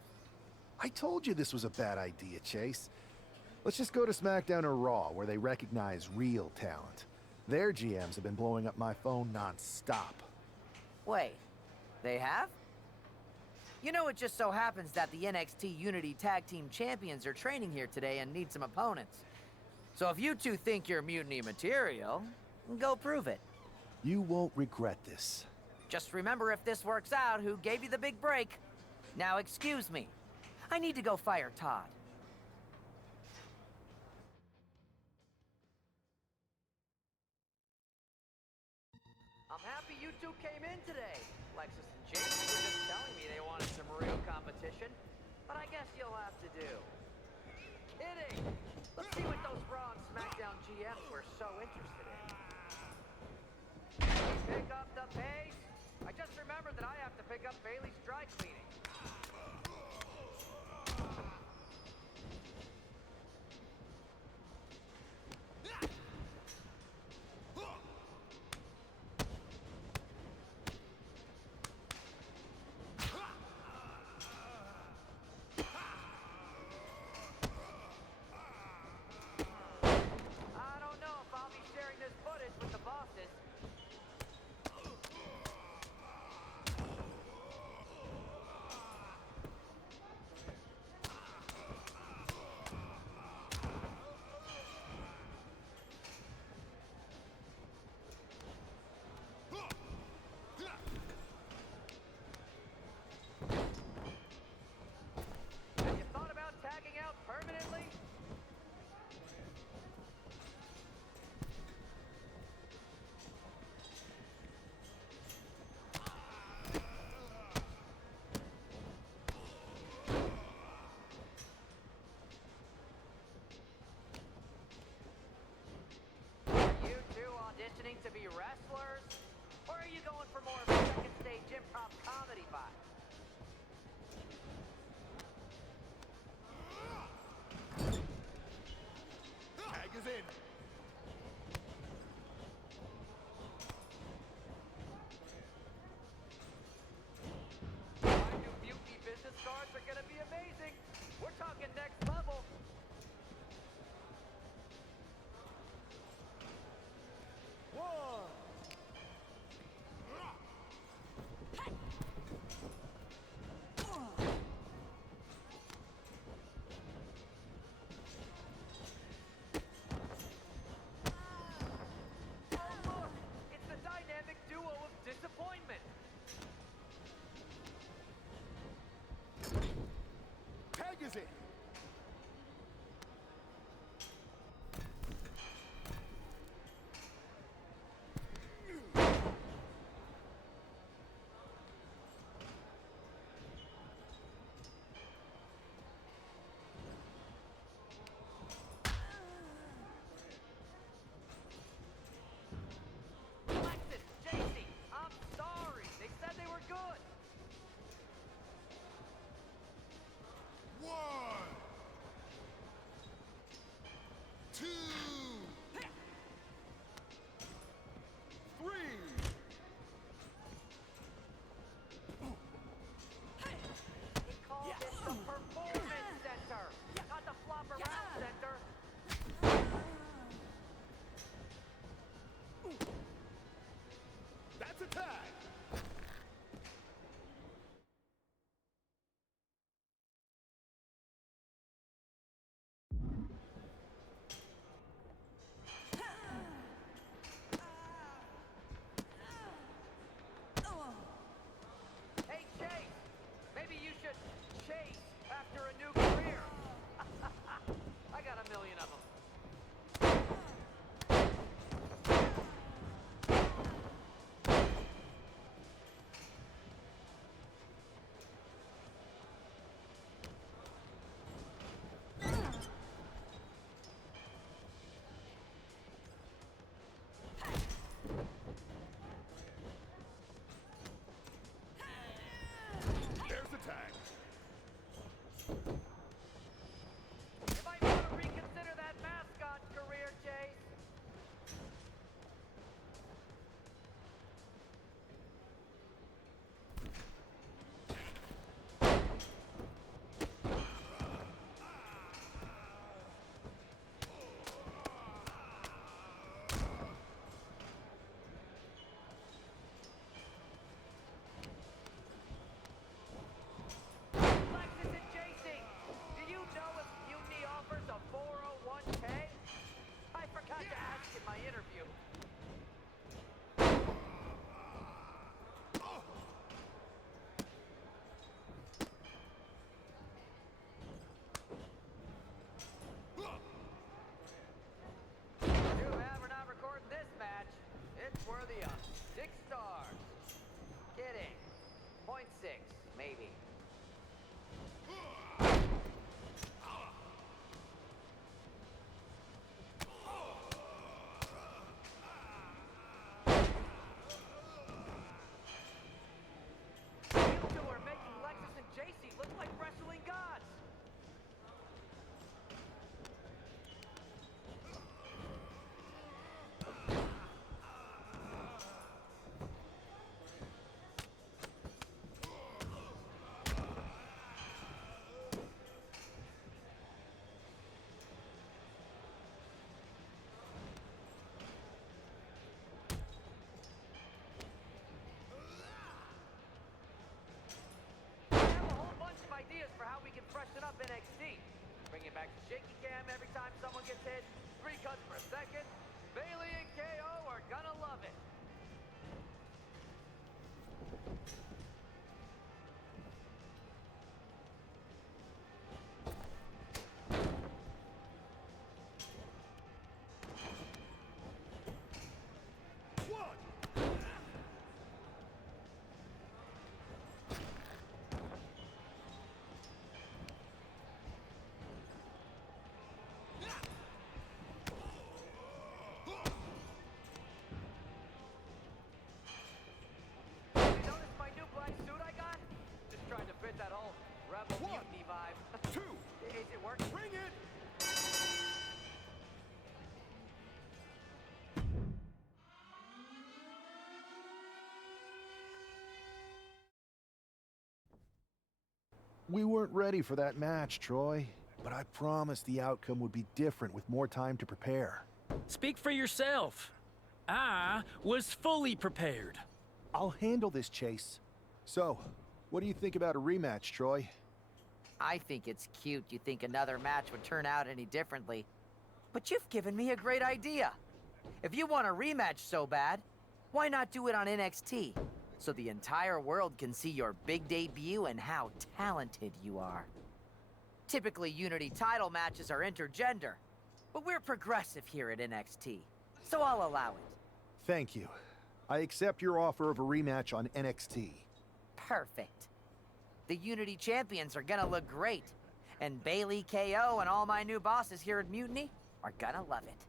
I told you this was a bad idea, Chase. Let's just go to SmackDown or Raw, where they recognize real talent. Their GMs have been blowing up my phone non-stop. Wait, they have? You know, it just so happens that the NXT Unity Tag Team Champions are training here today and need some opponents. So if you two think you're Mutiny material, go prove it. You won't regret this. Just remember, if this works out, who gave you the big break. Now excuse me. I need to go fire Todd. I'm happy you two came in today. Lexus and James were just telling me they wanted some real competition, but I guess you'll have to do. Kidding! Let's see what those Raw and SmackDown GMs were so interested in. Pick up the pace. I just remembered that I have to pick up Bailey's dry cleaning. gonna be amazing. We're talking next level. One. Oh, look! It's the dynamic duo of disappointment. Peg is it. Lexus, JC, I'm sorry. They said they were good. One. Two. Three. He called it the performance center, not the flop around center. That's a tag. Hey, Chase, maybe you should chase after a new career. I got a million of them. There's the tag. You might want to reconsider that mascot career, Chase. Lexus and JC, do you know if Mutiny offers a 401k? I forgot to ask in my interview. Too bad we're not recording this match. It's worthy of 6 stars. Kidding. 0.6, maybe. You two are making Lexus and JC look like wrestling gods. I have a whole bunch of ideas for how we can freshen up NXT. Bring it back to shaky cam every time someone gets hit. 3 cuts per second. Bailey and KO are gonna love it. We weren't ready for that match, Troy. But I promised the outcome would be different with more time to prepare. Speak for yourself. I was fully prepared. I'll handle this, Chase. So, what do you think about a rematch, Troy? I think it's cute you think another match would turn out any differently. But you've given me a great idea. If you want a rematch so bad, why not do it on NXT? So the entire world can see your big debut and how talented you are. Typically, Unity title matches are intergender, but we're progressive here at NXT, so I'll allow it. Thank you. I accept your offer of a rematch on NXT. Perfect. The Unity champions are gonna look great, and Bailey, KO, and all my new bosses here at Mutiny are gonna love it.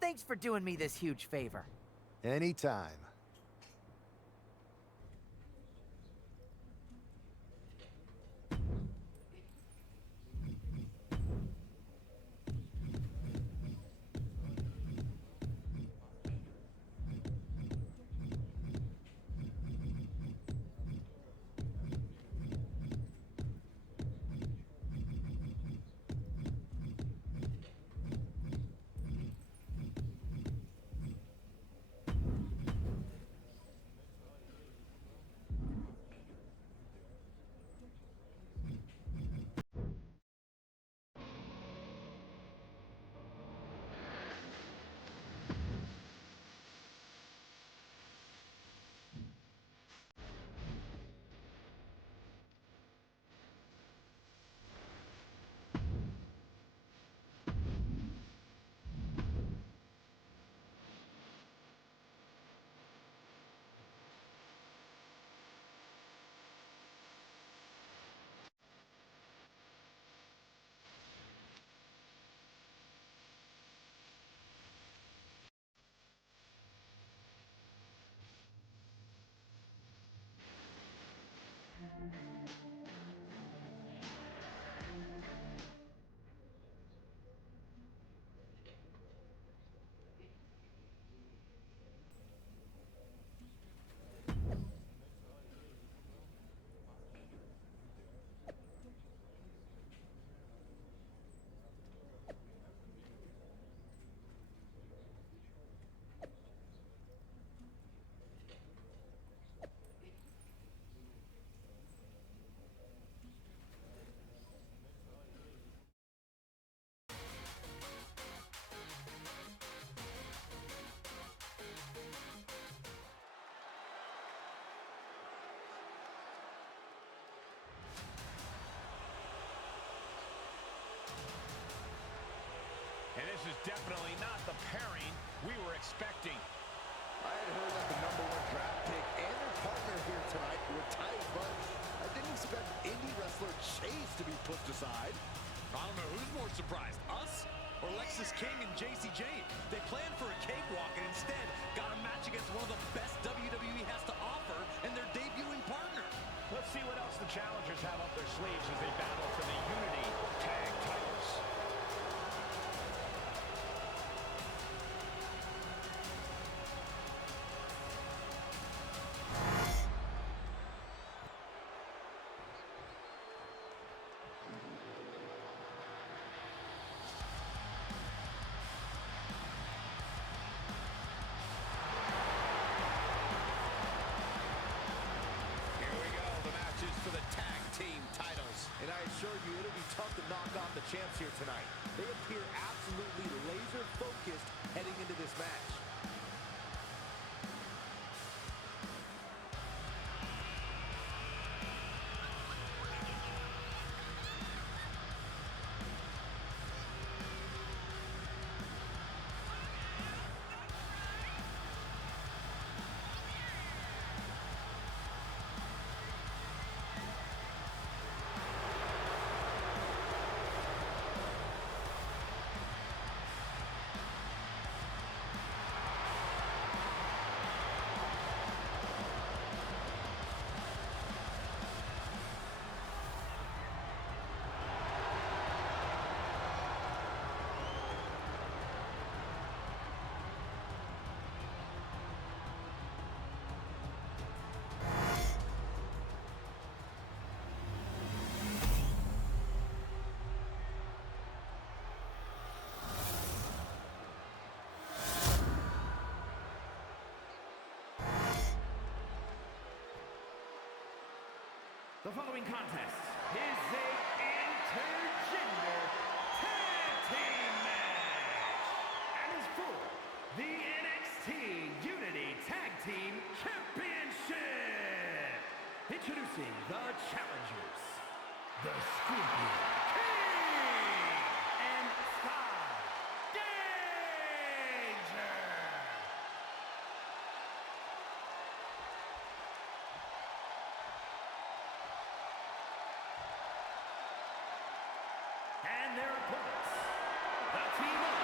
Thanks for doing me this huge favor. Anytime. And this is definitely not the pairing we were expecting. I had heard that the #1 draft pick and their partner here tonight were tight, but I didn't expect indie wrestler Chase to be pushed aside. I don't know who's more surprised, us or Lexis King and JC Jane. They planned for a cakewalk and instead got a match against one of the best WWE has to offer and their debuting partner. Let's see what else the challengers have up their sleeves as they battle for the Unity Tag titles. And I assure you, it'll be tough to knock off the champs here tonight. They appear absolutely laser-focused heading into this match. The following contest is a intergender tag team match and is for the NXT Unity Tag Team Championship. Introducing the challengers, the Scorpion King and Sky Danger. And their opponents, the team of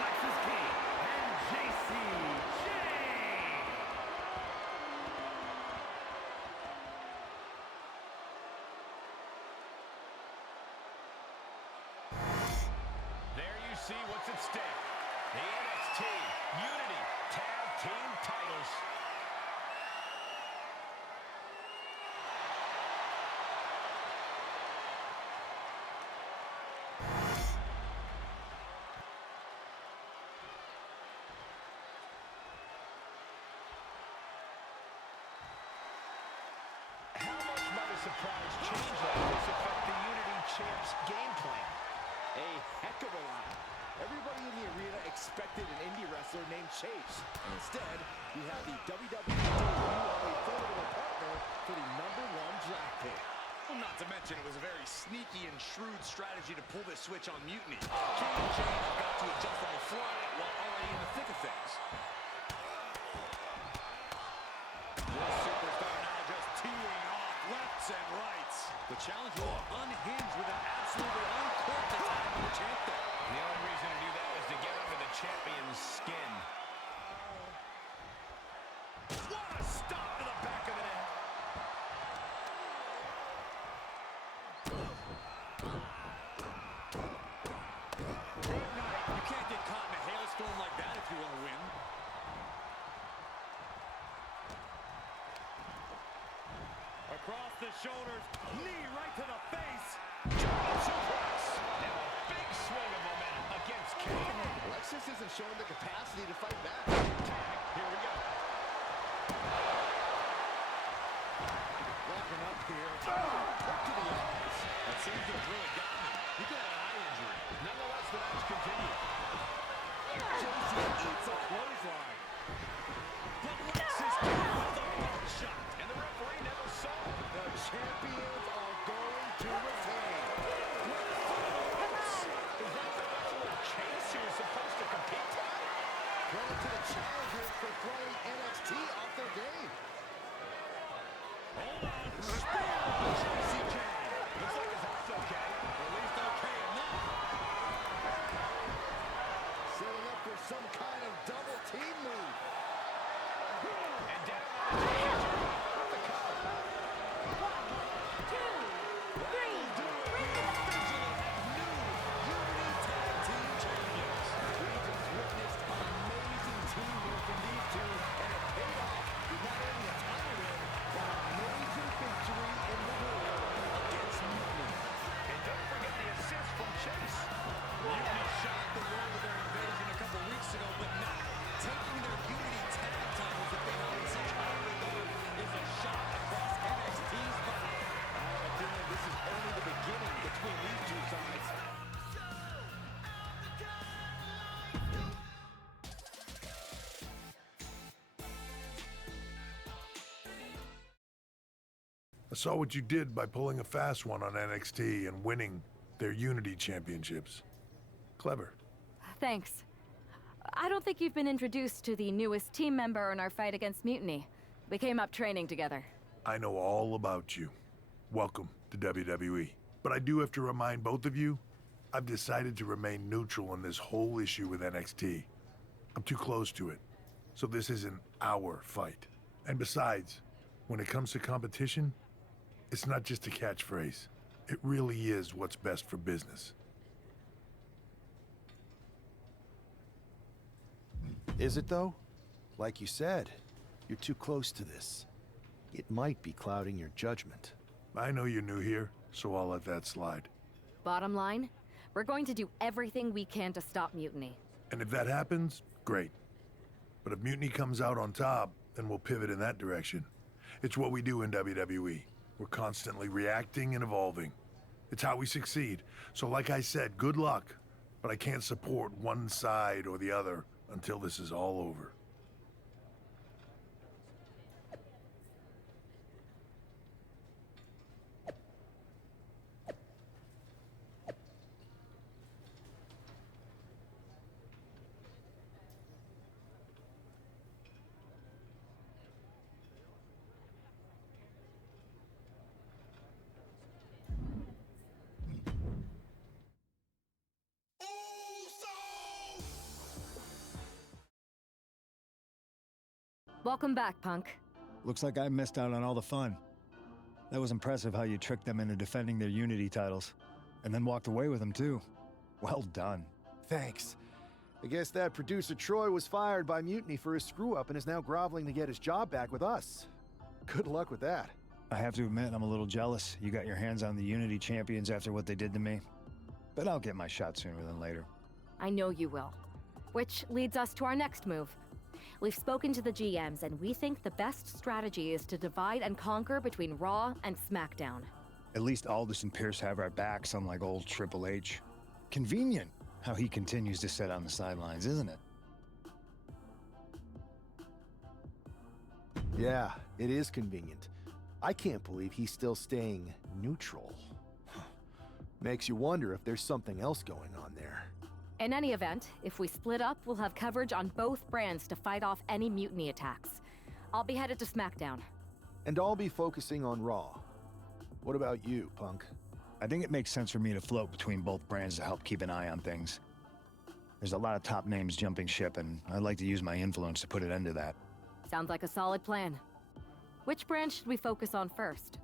Lexus King and JC Jane. There you see what's at stake. The NXT Unity Tag Team titles. How much might a surprise change like this affect the Unity Champs' game plan? A heck of a lot. Everybody in the arena expected an indie wrestler named Chase. And instead, we have the WWE a formidable partner for the #1 draft pick. Well, not to mention it was a very sneaky and shrewd strategy to pull this switch on Mutiny. King and Jane have got to adjust on the fly while already in the thick of things. This superstar now just teeing off lefts and rights. The challenge will unhinge with an absolutely uncorked attack on the champ there. The only reason to do that is to get under the champion's skin. What a stop to the back of the neck. Good night. You can't get caught in a hailstorm like that if you want to win. Across the shoulders, knee right to the face. German suplex. Now a big swing of momentum against King. Lexus isn't showing the capacity to fight back. Here we go. Locking up here. Hook to the eyes. That seems to have really gotten him. He could have an eye injury. Nonetheless, the match continues. JC eats a clothesline. But Lexus came with the buckshot, and the referee never saw it. The champions are going to retain. Is that the wrestler Chase who was supposed to compete tonight? Credit to the challengers for throwing NXT off their game. Hold on. Spear on JC Jane. Looks like his heart's okay. Or at least okay enough. Setting up for some kind of double team move. And down on JC Jane. The cover. 1, 2, 3. Officially have new Unity Tag Team Champions. We just witnessed amazing teamwork in these two, and it paid off with not only a title win, but a major victory in the world against Mutiny. And don't forget the assist from Chase. Mutiny shocked the world with their invasion a couple weeks ago, but now taking their Unity tag titles that they held in such high regard is a shot across NXT's back. Dylan, this is only the beginning between these two sides. I saw what you did by pulling a fast one on NXT and winning their Unity championships. Clever. Thanks. I don't think you've been introduced to the newest team member in our fight against Mutiny. We came up training together. I know all about you. Welcome to WWE. But I do have to remind both of you, I've decided to remain neutral in this whole issue with NXT. I'm too close to it. So this isn't our fight. And besides, when it comes to competition, it's not just a catchphrase. It really is what's best for business. Is it though? Like you said, you're too close to this. It might be clouding your judgment. I know you're new here, so I'll let that slide. Bottom line, we're going to do everything we can to stop Mutiny. And if that happens, great. But if Mutiny comes out on top, then we'll pivot in that direction. It's what we do in WWE. We're constantly reacting and evolving. It's how we succeed. So like I said, good luck. But I can't support one side or the other until this is all over. Welcome back, Punk. Looks like I missed out on all the fun. That was impressive how you tricked them into defending their Unity titles. And then walked away with them, too. Well done. Thanks. I guess that producer Troy was fired by Mutiny for his screw-up and is now groveling to get his job back with us. Good luck with that. I have to admit, I'm a little jealous. You got your hands on the Unity champions after what they did to me. But I'll get my shot sooner than later. I know you will. Which leads us to our next move. We've spoken to the GMs, and we think the best strategy is to divide and conquer between Raw and SmackDown. At least Aldous and Pierce have our backs, unlike old Triple H. Convenient how he continues to sit on the sidelines, isn't it? Yeah, it is convenient. I can't believe he's still staying neutral. Makes you wonder if there's something else going on there. In any event, if we split up, we'll have coverage on both brands to fight off any mutiny attacks. I'll be headed to SmackDown. And I'll be focusing on Raw. What about you, Punk? I think it makes sense for me to float between both brands to help keep an eye on things. There's a lot of top names jumping ship, and I'd like to use my influence to put an end to that. Sounds like a solid plan. Which brand should we focus on first?